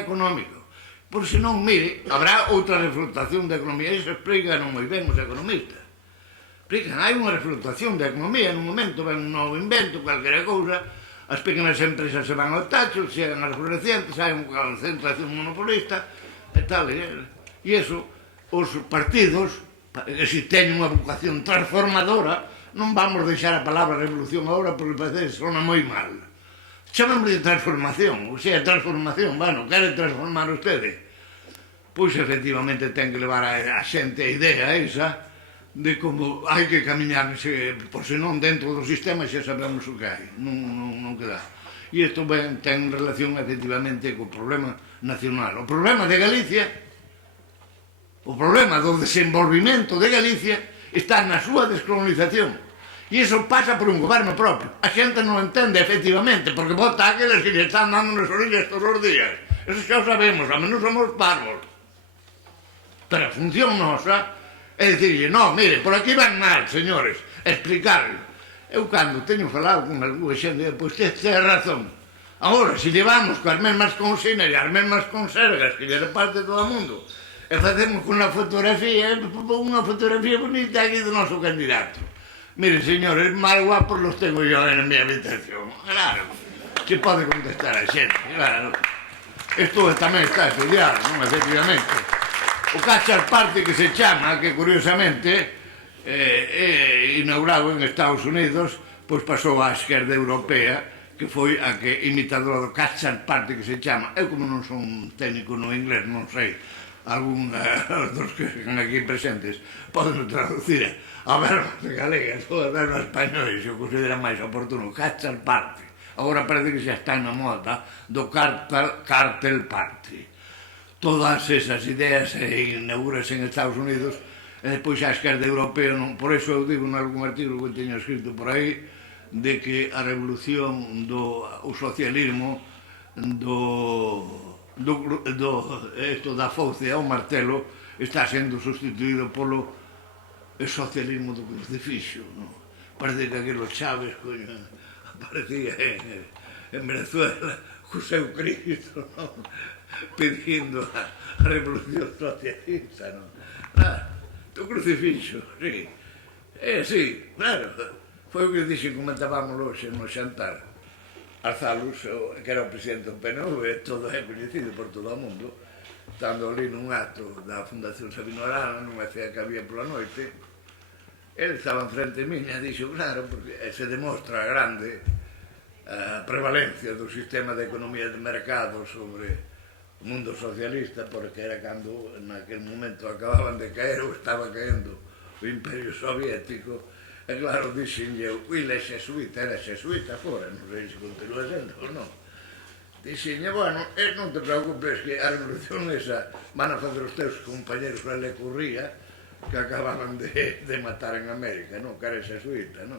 económico, porque senón, mire, habrá outra reflotación da economía, iso explican moi ben os economistas. Explican, hai unha reflotación da economía, nun momento ven un novo invento, calquera cousa, as pequenas empresas se van ao tacho, chegan as florecientes, hai unha concentración monopolista, e tal, e iso, os partidos, se teñen unha vocación transformadora, non vamos deixar a palabra revolución agora porque parece que sona moi mal. Chamamos de transformación, ou sea, transformación, bueno, quere transformar ustedes? Pois efectivamente ten que levar a xente a idea esa de como hai que camiñarse, por senón dentro do sistema xa sabemos o que hai, non queda. E isto ten relación efectivamente co problema nacional. O problema de Galicia, o problema do desenvolvimento de Galicia está na súa descolonización. E iso pasa por un goberno propio. A xente non entende, efectivamente, porque vota aqueles que lle están dando nas orillas todos os días. Eso xa o sabemos, a menos somos parvos. Pero a función nosa é dicirlle, non, mire, por aquí van mal, señores, explicarle. Eu cando teño falado con algún xente, pois ten razón. Agora, se llevamos coas mesmas consignas e as mesmas consergas que lle reparte todo o mundo, e facemos con unha fotografía bonita aquí do noso candidato. Mire, señores, máis guapos los tengo yo en mi habitación. Claro, que pode contestar a xente, claro. Isto tamén está estudiado, non? Efectivamente. O Catchers Party que se chama, que curiosamente é inaugurado en Estados Unidos, pois pasou á esquerda europea, que foi a que imitadora do Catchers Party que se chama. Eu como non son técnico no inglés, non sei, algún dos que están aquí presentes poden traducir a verba galega ou a verba español, se o consideran máis oportuno. Catchers Party. Agora parece que xa está na moda do Cartel Party. Todas esas ideas inaugurase en Estados Unidos e despois a esquerda europea non. Por iso eu digo en algún artigo que teño escrito por aí de que a revolución do socialismo isto da fauce ao martelo está sendo sustituído polo socialismo do crucifixo, non? Parece que aqueles Chávez aparecía en Venezuela co seu Cristo, non? Pedindo a revolución socialista, non? Claro, o crucifixo, sí. Sí, claro. Foi o que dixen, comentábamos hoxe no xantar. Arzaluz, que era o presidente do PNV, todo é coñecido por todo o mundo, estando ali nun acto da Fundación Sabino Arana, nunha cea que había pola noite, ele estaba en frente miña, dixo, claro, porque se demostra grande a prevalencia do sistema de economía de mercado sobre o mundo socialista, porque era cando naquel momento acababan de caer ou estaba caendo o Imperio Soviético. E claro, dixenlle, ele é xesuita, era xesuita fora, non sei se continúa sendo ou non. Dixenlle, bueno, non te preocupes que a revolución esa van a fazer os teus compañeros que le corría, que acababan de matar en América, non? Que era xesuita, non?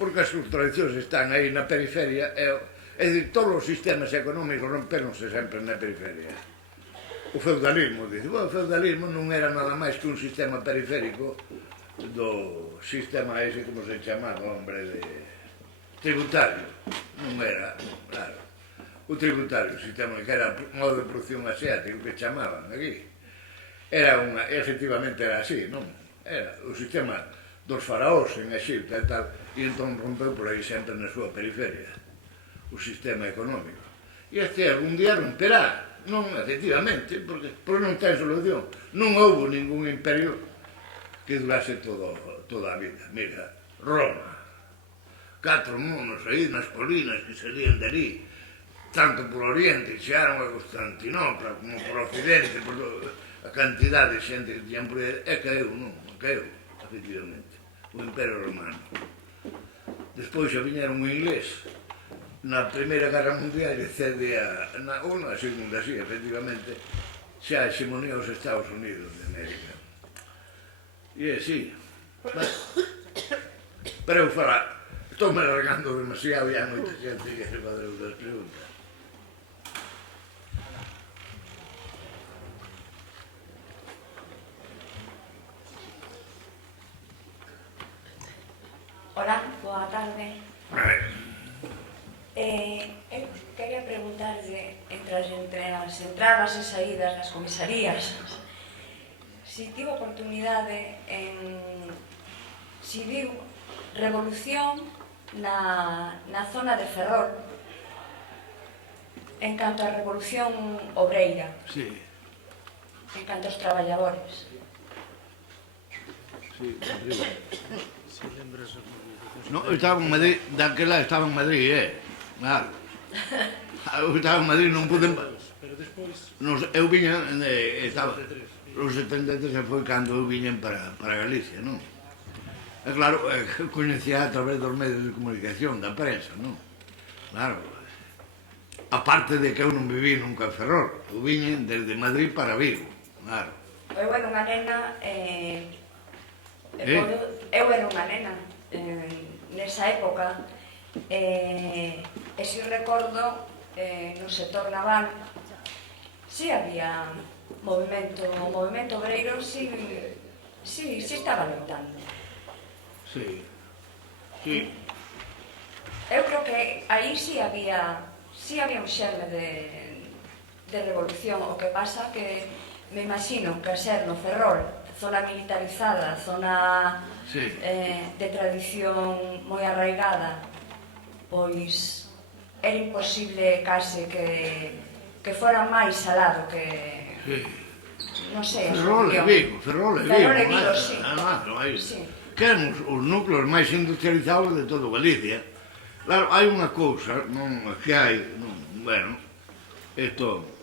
Porque as súas tradicións están aí na periferia, é dicir, todos os sistemas económicos romperonse sempre na periferia. O feudalismo, dice, o feudalismo non era nada máis que un sistema periférico do sistema ese, como se chamaba, hombre, de tributario. Non era, claro, o tributario, o sistema que era o modo de producción asiático que chamaban aquí. Era unha, efectivamente era así, non? Era o sistema dos faraós en Egipto e tal, e entón rompeu por aí sempre na súa periferia o sistema económico. E este algún día romperá, non, efectivamente, porque non ten solución. Non houve ningún imperio que durase toda a vida. Mira, Roma, 4 monos aí nas colinas que salían de ali, tanto por Oriente, chegaron a Constantinopla, como por Occidente, por a cantidad de xente que tiñan por aí, e caeu, non? Caeu, efectivamente, o Imperio Romano. Despois xa viñeron o inglés, na Primeira Guerra Mundial, e cede ou na Segunda, sí, efectivamente, xa hexemonía os Estados Unidos de América. E así. Pero eu estou me alargando demasiado e hai moita xente que se fazer outras preguntas. Hola, boa tarde. Eu quería preguntarlle entre as entradas e saídas das comisarías si tivo oportunidade si viu revolución na zona de Ferrol en canto a revolución obreira, Sí. en canto aos traballadores. Sí, arriba. No, eu estaba en Madrid, daquela estaba en Madrid, claro. Eu estaba en Madrid, non pude... Eu viña, estaba... Os 73 foi cando eu viñen para Galicia, non? E claro, coñecía a través dos medios de comunicación, da prensa, non? Claro. Aparte de que eu non viví nunca en Ferrol, eu viñen desde Madrid para Vigo, claro. Eu era unha nena, eu era unha nena nesa época, e si recordo, no sector naval, si había movimento obreiro, si estaba loitando. Sí, sí. Eu creo que aí si había un xerme de revolución. O que pasa que me imagino que a ser no Ferrol zona militarizada, zona Sí. de tradición moi arraigada, pois era imposible case que fora máis alado que... Sí. Non sei, a Ferrol e opinión. Vigo, Ferrol e Vigo. Ferrol e Vigo, sí. Sí. Que eran os núcleos máis industrializados de todo Galicia. Claro, hai unha cousa, non, que hai, non, bueno, isto...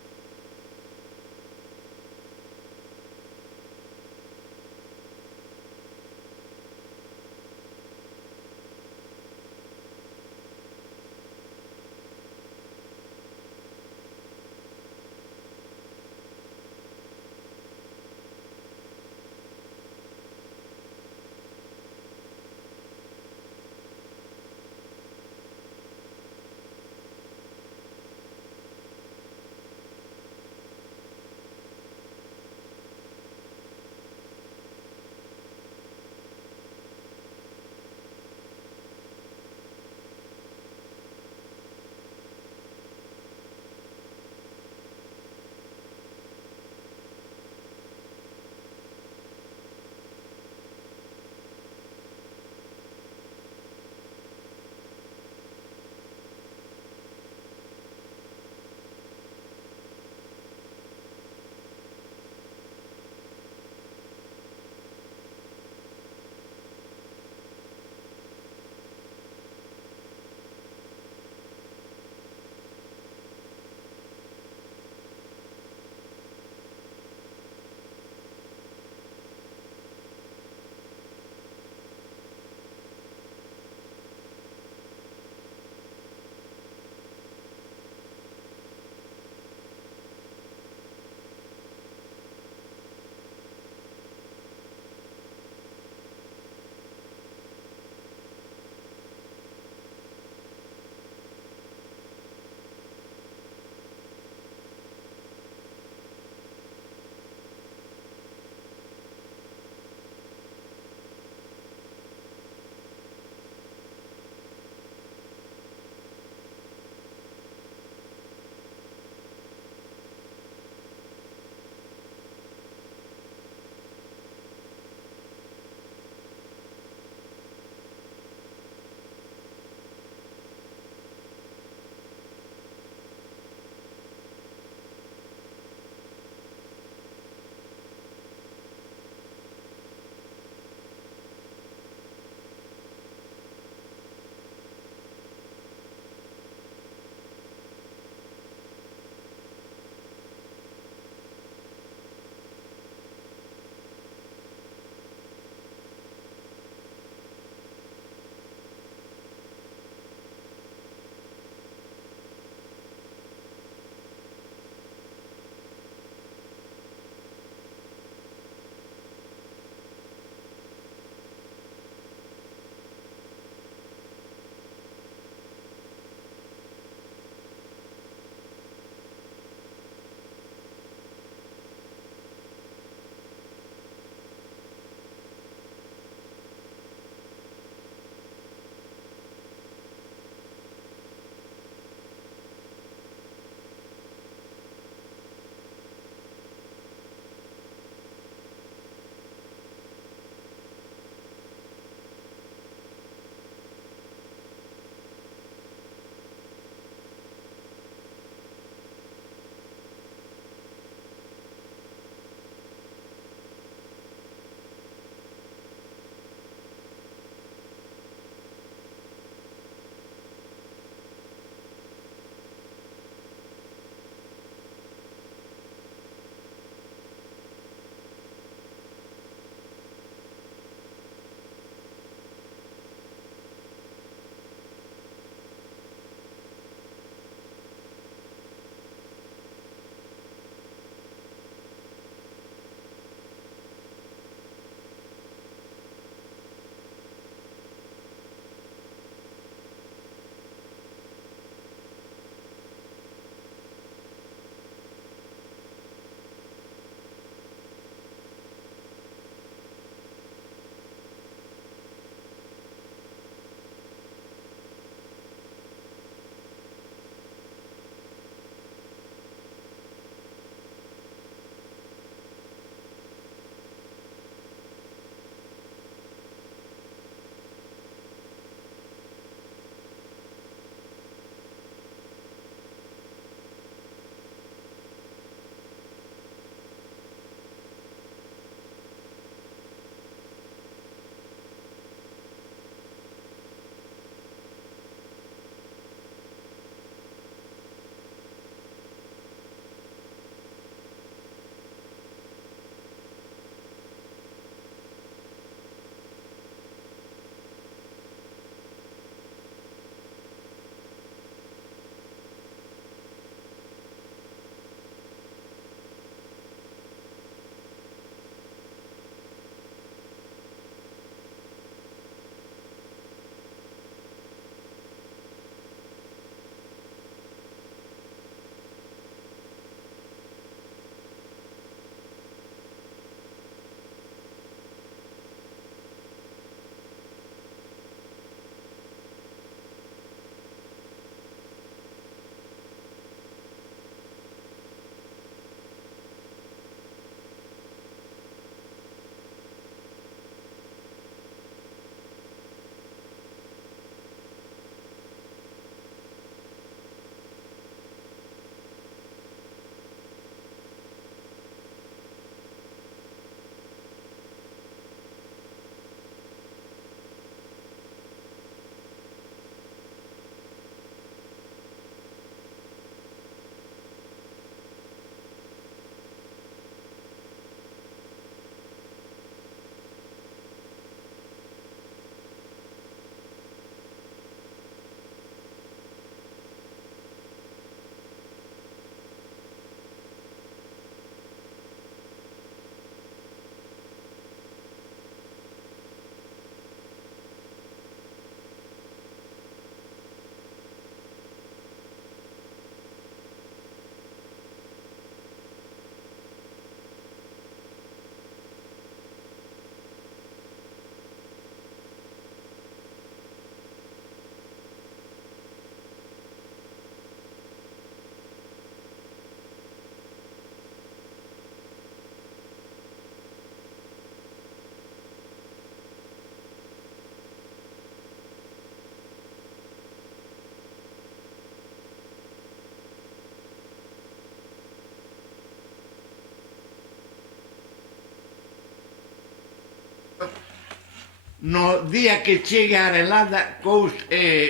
no día que chegue a arelada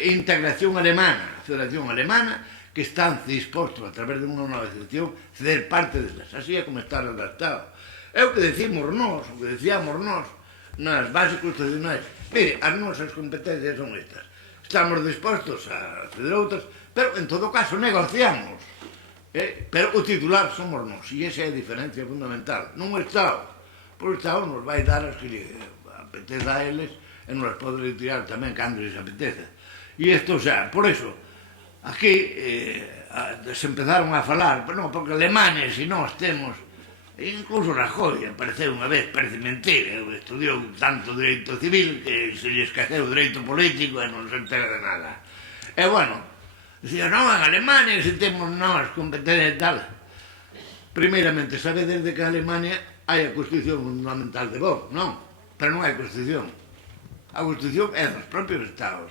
integración alemana, a Federación Alemana, que están dispostos, a través de unha nova excepción, ceder parte delas. Así é como está redactado. É o que decimos nós, o que decíamos nós, nas bases constitucionais. Mire, as nosas competencias son estas. Estamos dispostos a ceder outras, pero en todo caso negociamos. Pero o titular somos nós, e esa é a diferencia fundamental. Non o Estado. Por o Estado nos vai dar as que apeteza a eles e nos pode retirar tamén cando les apeteza. E isto xa, por eso, aquí se empezaron a falar, porque Alemania, se nós temos, incluso Rajoy apareceu unha vez, parece mentira, estudiou tanto dereito civil que se lle esqueceu o dereito político e non se entera de nada. E bueno, dicía, non, en Alemania se temos nós competencia e tal. Primeiramente, sabe desde que a Alemania hai a Constitución Fundamental de Bonn, non? Pero non hai Constitución. A Constitución é dos propios Estados.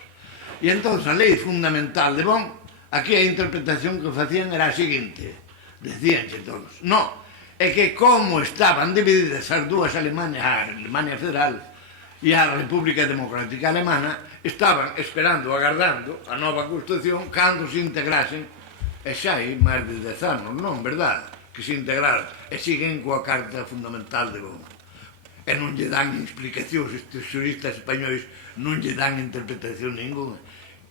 E entón, a lei fundamental de Bonn, aquí a interpretación que facían era a seguinte. Decíanse todos, non, é que como estaban divididas as dúas Alemanias, a Alemania Federal e a República Democrática Alemana, estaban esperando, agardando a nova Constitución cando se integrasen, e xa hai máis de 10 anos, non, verdad? Que se integraron e siguen coa Carta Fundamental de Bonn. E non lle dan explicacións, estes xuristas españois non lle dan interpretación ninguna.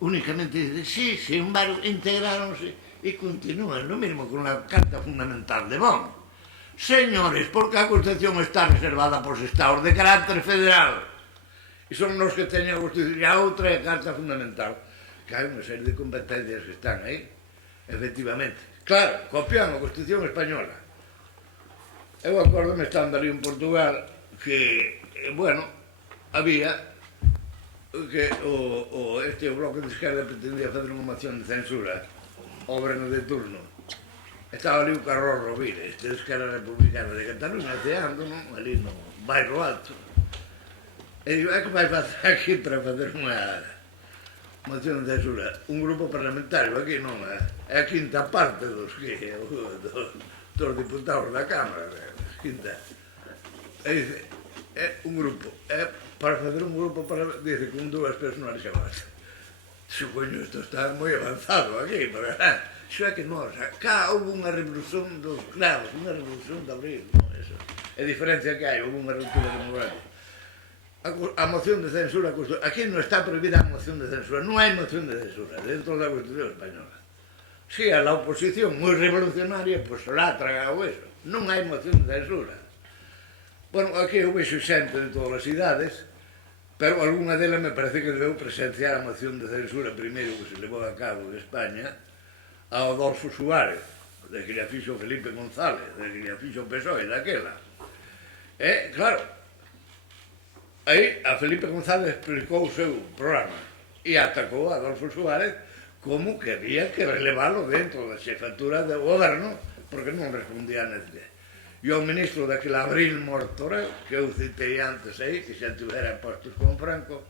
Únicamente dicen, sí, sin embargo, integráronse e continúan, lo mismo con la Carta Fundamental de Bonn. Señores, porque a Constitución está reservada por estados de carácter federal. E son los que teñen a Constitución, e a outra é a Carta Fundamental. Que hai unha serie de competencias que están aí, efectivamente. Claro, copian a Constitución española. Eu acordome estando ali en Portugal, que, bueno, había que o bloque de esquerda pretendía fazer unha moción de censura ao goberno de turno. Estaba ali o Carlos Rovira, este de esquerda republicana de Cataluña, ceando, non? Ali no bairro alto. E digo, que vai facer aquí para fazer unha moción de censura? Un grupo parlamentario aquí non é a quinta parte dos diputados da Cámara, quinta. E dice, é un grupo, é para fazer un grupo para, dice, con dúas personas xa basta. Supoño, isto está moi avanzado aquí, porque xo é que nós, cá houve unha revolución dos cravos, unha revolución de abril, non? Eso. É diferencia que hai, houve unha ruptura democrática. A moción de censura, aquí non está prohibida a moción de censura, non hai moción de censura dentro da Constitución española. Si a la oposición moi revolucionaria, pois la ha tragado eso, non hai moción de censura. Bueno, aquí eu vexo xente de todas as idades, pero algunha delas me parece que debeu presenciar a moción de censura primeiro que se levou a cabo en España a Adolfo Suárez, de que le fixo Felipe González, de que le fixo PSOE, daquela. E, claro, aí a Felipe González explicou o seu programa e atacou a Adolfo Suárez como que había que relevalo dentro da xefatura do goberno porque non respondía a necesidade. E o ministro daquele Abril Mortorell, que eu citei antes aí, que xa tuvera postos con Franco,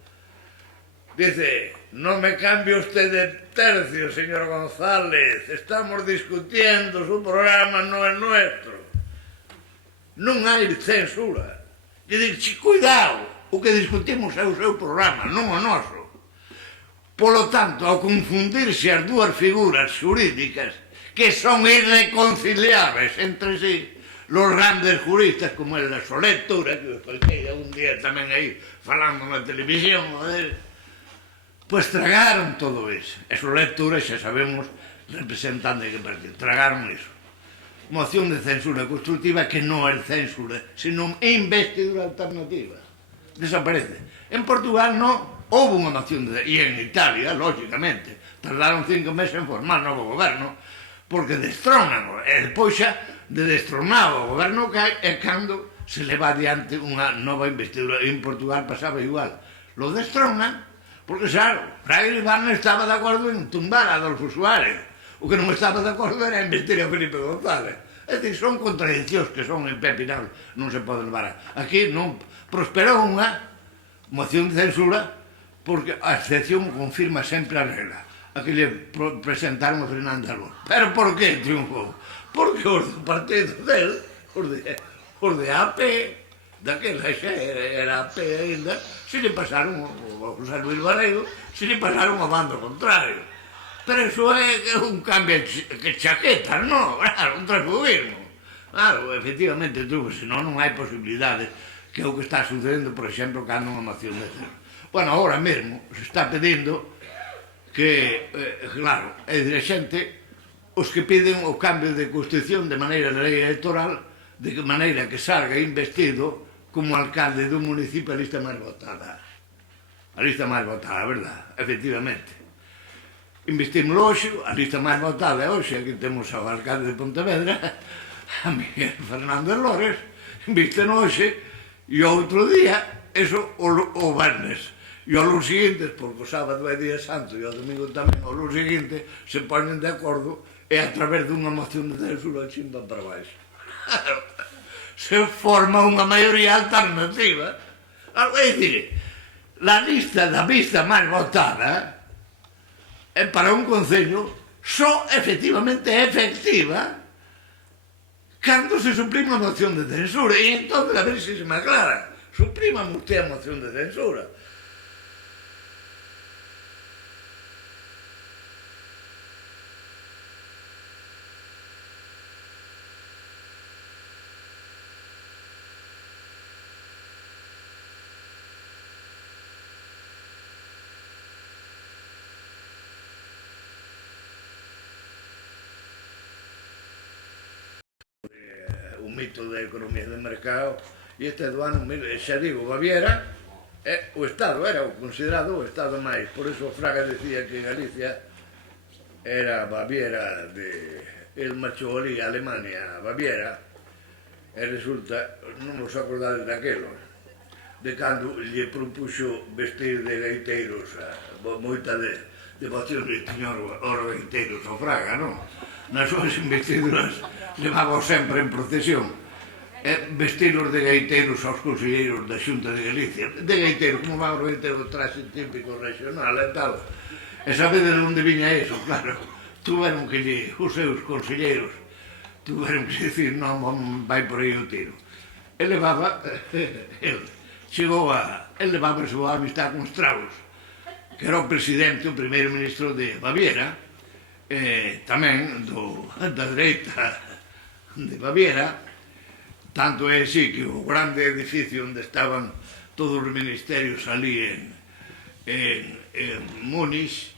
dice, non me cambie usted de tercio, señor González, estamos discutiendo, su programa non é nuestro. Non hai censura. E dice, cuidado, o que discutimos é o seu programa, non o noso. Polo tanto, ao confundirse as dúas figuras xurídicas que son irreconciliables entre sí, los grandes juristas como el de Solectura, que expliquei un día tamén aí falando na televisión, pues tragaron todo eso. E Solectura, xa sabemos, representante de que partido, tragaron eso. Moción de censura constructiva que non é censura, senón investidura alternativa. Desaparece. En Portugal non, houve unha moción de... E en Italia, lógicamente, tardaron 5 meses en formar novo goberno, porque destronan, e depois xa de destronado o goberno que hai é cando se leva adiante unha nova investidura. En Portugal pasaba igual. Lo destronan, porque claro, Fraga Iván estaba de acordo en tumbar a Adolfo Suárez. O que non estaba de acordo era investir a Felipe González. É dicir, son contradiccións que son impepinables, non se poden levar. Aquí non prosperou unha moción de censura porque a excepción confirma sempre a regla. Aquí le presentaron a Fernando Albor. Pero por que triunfou? Porque os do partido del, os de AP, daquela xa era a pé ainda, se lle pasaron o José Luis Barreiro, se lle pasaron ao bando contrario. Pero iso é un cambio de chaqueta, non? Claro, un transfugismo. Claro, efectivamente, tú, senón non hai posibilidades, que é o que está sucedendo, por exemplo, cando unha moción de cero. Bueno, agora mesmo se está pedindo que, claro, é dicir, a xente, os que piden o cambio de Constitución de maneira de lei electoral, de maneira que salga investido como alcalde dun municipio a lista máis votada. A lista máis votada, verdad? Efectivamente. Investímoslo hoxe, a lista máis votada é hoxe, aquí temos ao alcalde de Pontevedra, a Miguel Fernández Lores, invisten hoxe, e outro día, eso o vernes. E ao lunes seguinte, porque o sábado é día santo e o domingo tamén, ao lunes seguinte, se ponen de acordo e a través dunha moción de censura chimpan para baixo. Se forma unha maioría alternativa. É dicir, a lista da vista máis votada para un concello só efectivamente é efectiva cando se suprime a moción de censura. E entón, a ver se me aclara, suprima usted a moción de censura. O mito da economía de mercado, e este do ano, xa digo, Baviera, o Estado era considerado o Estado máis, por iso Fraga decía que Galicia era Baviera el marchou ali a Alemania, Baviera, e resulta, non vos acordades daquelo, de cando lle propuxo vestir de gaiteiros, moita devoción de tiñor os gaiteiros ao Fraga, non? Nas súas investiduras levaba sempre en procesión vestidos de gaiteiros aos conselleiros da Xunta de Galicia, de gaiteiro, como va o gaiteiro do traxe típico regional e tal. E sabedes onde viña iso, claro, tuveron que os seus conselleiros tuveron que dicir, non, vai por aí o tiro. El levaba, el levaba a súa amistad con Strauss, que era o presidente, o primeiro ministro de Baviera, tamén da dereita de Baviera, tanto é así que o grande edificio onde estaban todos os ministerios ali en Múnich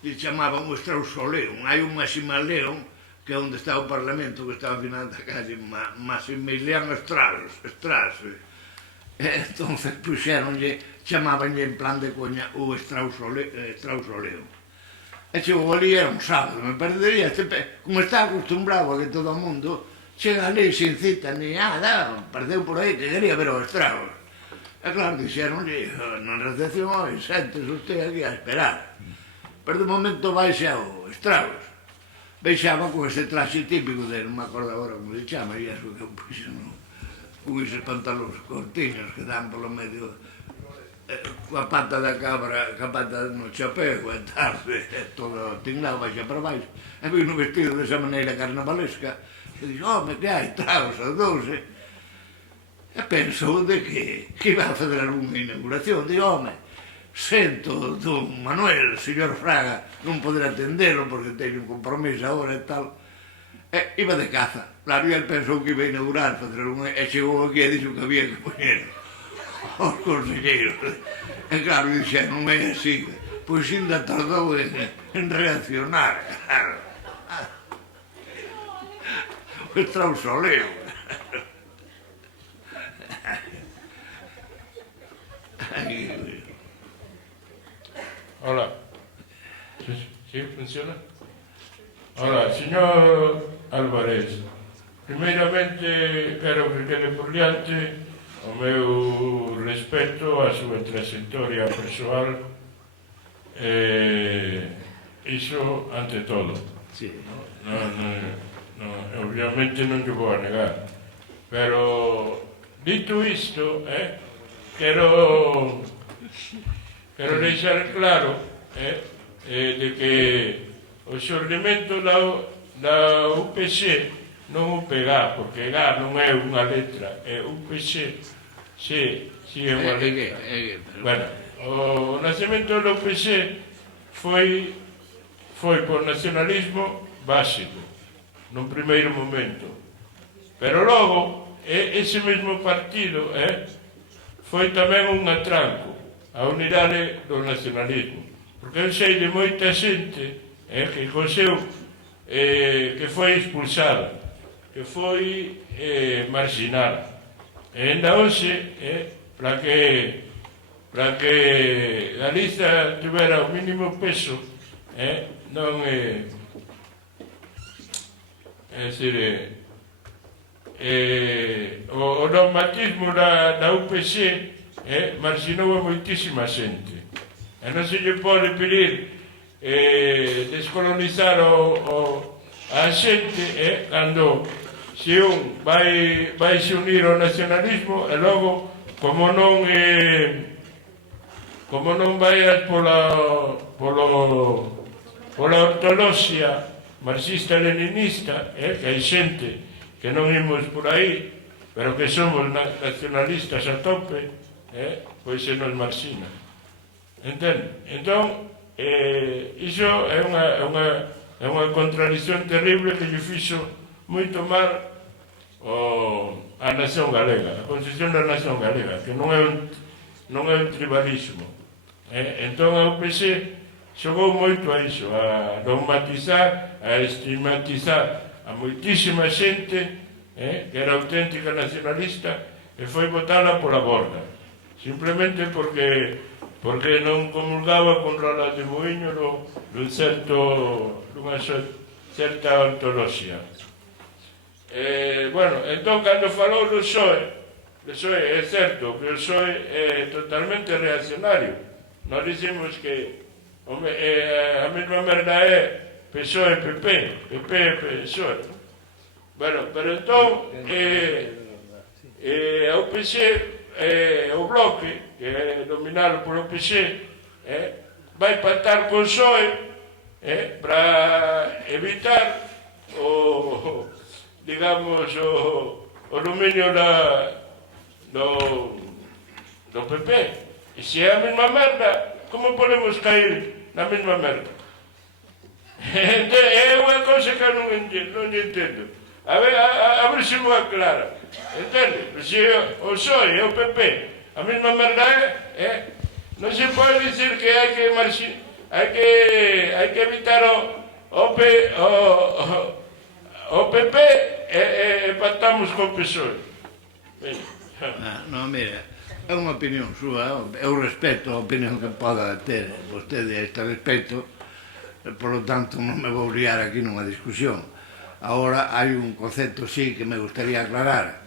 lle chamaban o Strauss-León. Hai un Maximilian que é onde está o Parlamento, que está ao final da calle, Maximilian Strauss. Entonces puxéronlle, chamabanlle en plan de coña o Strauss-León. E chegou ali, era un sábado, me perdería, como está acostumbrado a que todo o mundo chega ali sin cita ni nada, perdeu por aí que quería ver o Strauss. E claro, dixeronlle na recepción, oi, sentes usted aquí a esperar. Pero de momento baixa o Strauss. Baixaba con ese traxe típico de, non me acordo agora como se chama, e eso que eu puxo, con eses pantalóns cortiños que dan polo medio, coa pata da cabra, coa pata no chapeo e tal, todo tinglado baixa para baixo. E vino vestido desa maneira carnavalesca, e dixo, home, que hai, Strauss, a 12. E pensou de que iba a fazer unha inauguración. Digo, home, sento don Manuel, señor Fraga, non poder atendelo porque teño un compromiso agora e tal. E iba de caza. Claro, e el pensou que iba a inaugurar, e chegou aquí e dixo que había que poñer os conselleiros. E claro, dixeron, non é así. Pois ainda tardou en reaccionar, claro. O Strauss-León. Hola. ¿Sí? ¿Funciona? Hola, señor Álvarez. Primeiramente, quero ofrecerle por diante o meu respeto á súa trayectoria persoal. Iso ante todo. Sí. Obviamente non lle vou a negar. Pero, dito isto, quero deixar claro de que o xornamento da UPC, non UPG, porque GA non é unha letra, é UPC, Sí, é unha lei. Bueno, o nacemento do UPC foi por nacionalismo básico, nun primeiro momento. Pero logo, ese mesmo partido foi tamén un atranco a unidade do nacionalismo. Porque eu sei de moita xente que conseguiu, que foi expulsada, que foi marginada. E ainda hoxe, para que Galiza tivera o mínimo peso, non é dicir, o dogmatismo da UPC marginou a moitísima xente. E non se lle pode pedir descolonizar a xente cando se un vai se unir ao nacionalismo e logo como non vaias pola ortodoxia marxista-leninista, que hai xente que non imos por aí, pero que somos nacionalistas a tope, pois se nos marxina. Entende? Entón, iso é unha contradición terrible que lle fixo moito mal a nación galega, a concepción da nación galega, que non é un tribalismo. Entón a UPC xogou moito a iso, a dogmatizar, a estigmatizar a moitísima xente que era auténtica nacionalista e foi botala pola borda, simplemente porque non comulgaba con rolas de moinho dunha certa ortodoxia. Bueno, entón, cando falou do PSOE, é certo que o PSOE é totalmente reaccionario. Nós dicimos que a mesma merda é PSOE e PP, PP e PSOE. Bueno, pero entón, a UPC, o bloque, que é dominado por UPC, vai pactar con o PSOE para evitar digamos, o dominio do PP. E se é a mesma merda, como podemos cair na mesma merda? É unha cousa que eu non entendo. A ver se me aclara. Entende? Se o PSOE e o PP a mesma merda non se pode dicir que hai que evitar o PP e pactamos con o PSOE. Non, mira, é unha opinión súa, eu respeto a opinión que poda ter vostede a este respecto, por lo tanto non me vou liar aquí nunha discusión. Agora hai un concepto sí que me gustaría aclarar,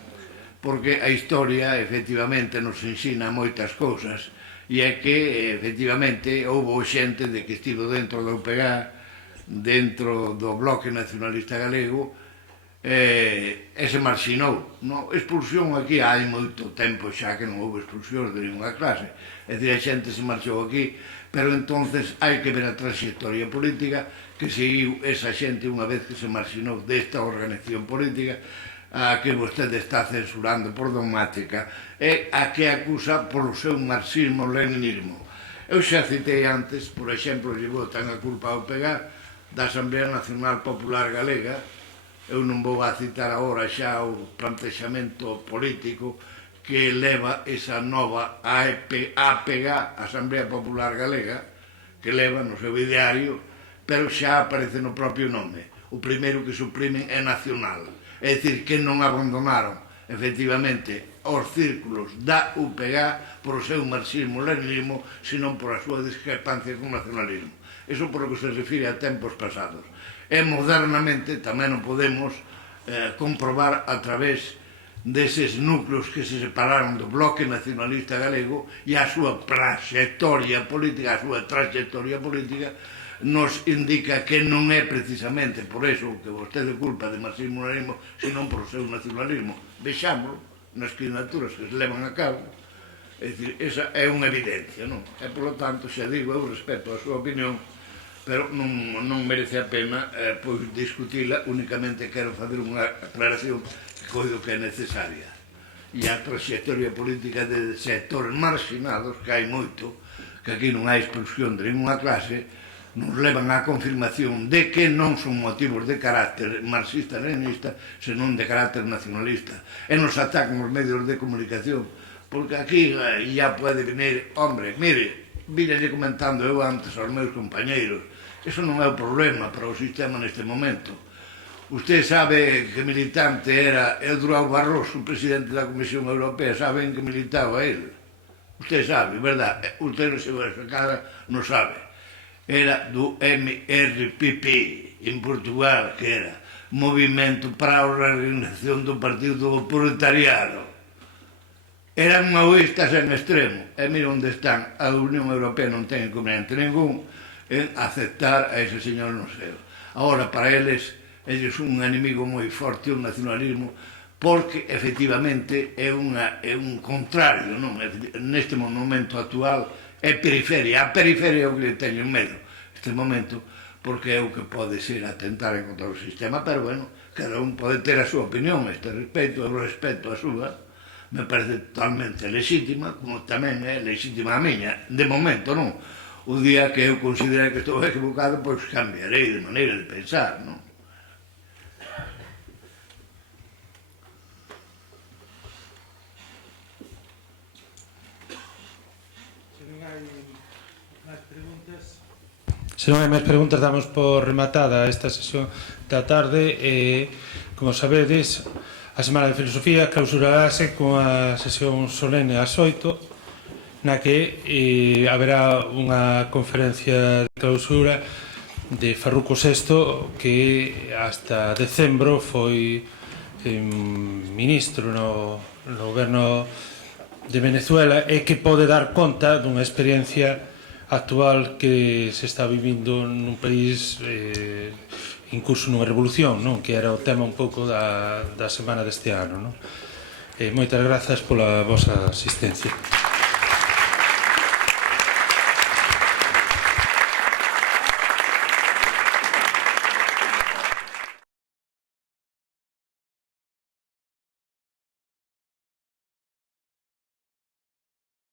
porque a historia efectivamente nos ensina moitas cousas, e é que efectivamente houve xente de que estivo dentro do UPG, dentro do Bloque Nacionalista Galego, e se marxinou. Expulsión aquí hai moito tempo xa que non houve expulsións de ninguna clase, é dicir, a xente se marchou aquí, pero entonces hai que ver a trayectoria política que seguiu esa xente unha vez que se marxinou desta organización política a que vostede está censurando por dogmática e a que acusa por o seu marxismo-leninismo. Eu xa citei antes, por exemplo, lle botan a culpa ao PEGA da Asamblea Nacional Popular Galega. Eu non vou a citar agora xa o plantexamento político que leva esa nova APG, Asamblea Popular Galega, que leva no seu ideario, pero xa aparece no propio nome. O primeiro que suprimen é nacional, é dicir, que non abandonaron efectivamente os círculos da UPG por o seu marxismo-leninismo, senón por a súa discrepancia con o nacionalismo. Iso por o que se refire a tempos pasados. E modernamente tamén o podemos comprobar a través deses núcleos que se separaron do Bloque Nacionalista Galego e a súa trayectoria política, nos indica que non é precisamente por eso que vostede culpa de marxismo-leninismo, senón por o seu nacionalismo. Vexámoslo nas candidaturas que se levan a cabo. É dicir, esa é unha evidencia, non? E, polo tanto, xa digo, eu respeto a súa opinión, pero non merece a pena discutila, únicamente quero fazer unha aclaración que coido que é necesaria. e a trayectoria política de sectores marginados, que hai moito, que aquí non hai expulsión de ninguna clase, nos levan á confirmación de que non son motivos de carácter marxista-leninista, senón de carácter nacionalista. E nos atacan os medios de comunicación, porque aquí ya pode venir, hombre, mire, vínelle comentando eu antes aos meus compañeiros, eso non é o problema para o sistema neste momento. Usted sabe que militante era Eduardo Barroso, presidente da Comisión Europea, saben que militaba ele. Usted sabe, verdad? Usted non se ve esa cara, non sabe. Era do MRPP, en Portugal, que era Movimento para a Organización do Partido do Proletariado. Eran maoístas en extremo. E mira onde están. A Unión Europea non ten inconveniente ningún en aceptar a ese señor no seu. Agora, para eles un enemigo moi forte, un nacionalismo, porque efectivamente é un contrario, non? Neste momento actual é periferia. A periferia é o que teño medo neste momento, porque é o que pode ser atentar en contra do sistema, pero bueno, cada un pode ter a súa opinión a este respecto, eu respeto a súa, me parece totalmente legítima, como tamén é legítima a miña, de momento non. O día que eu considere que estou equivocado, pois cambiarei de maneira de pensar, non? Se non hai máis preguntas, damos por rematada esta sesión da tarde. Como sabedes, a Semana de Filosofía clausurarase con a sesión solene ás 8, na que haberá unha conferencia de clausura de Farruco VI, que hasta decembro foi ministro no goberno de Venezuela e que pode dar conta dunha experiencia actual que se está vivindo nun país incluso nunha revolución, non? Que era o tema un pouco da semana deste ano, non? Moitas grazas pola vosa asistencia.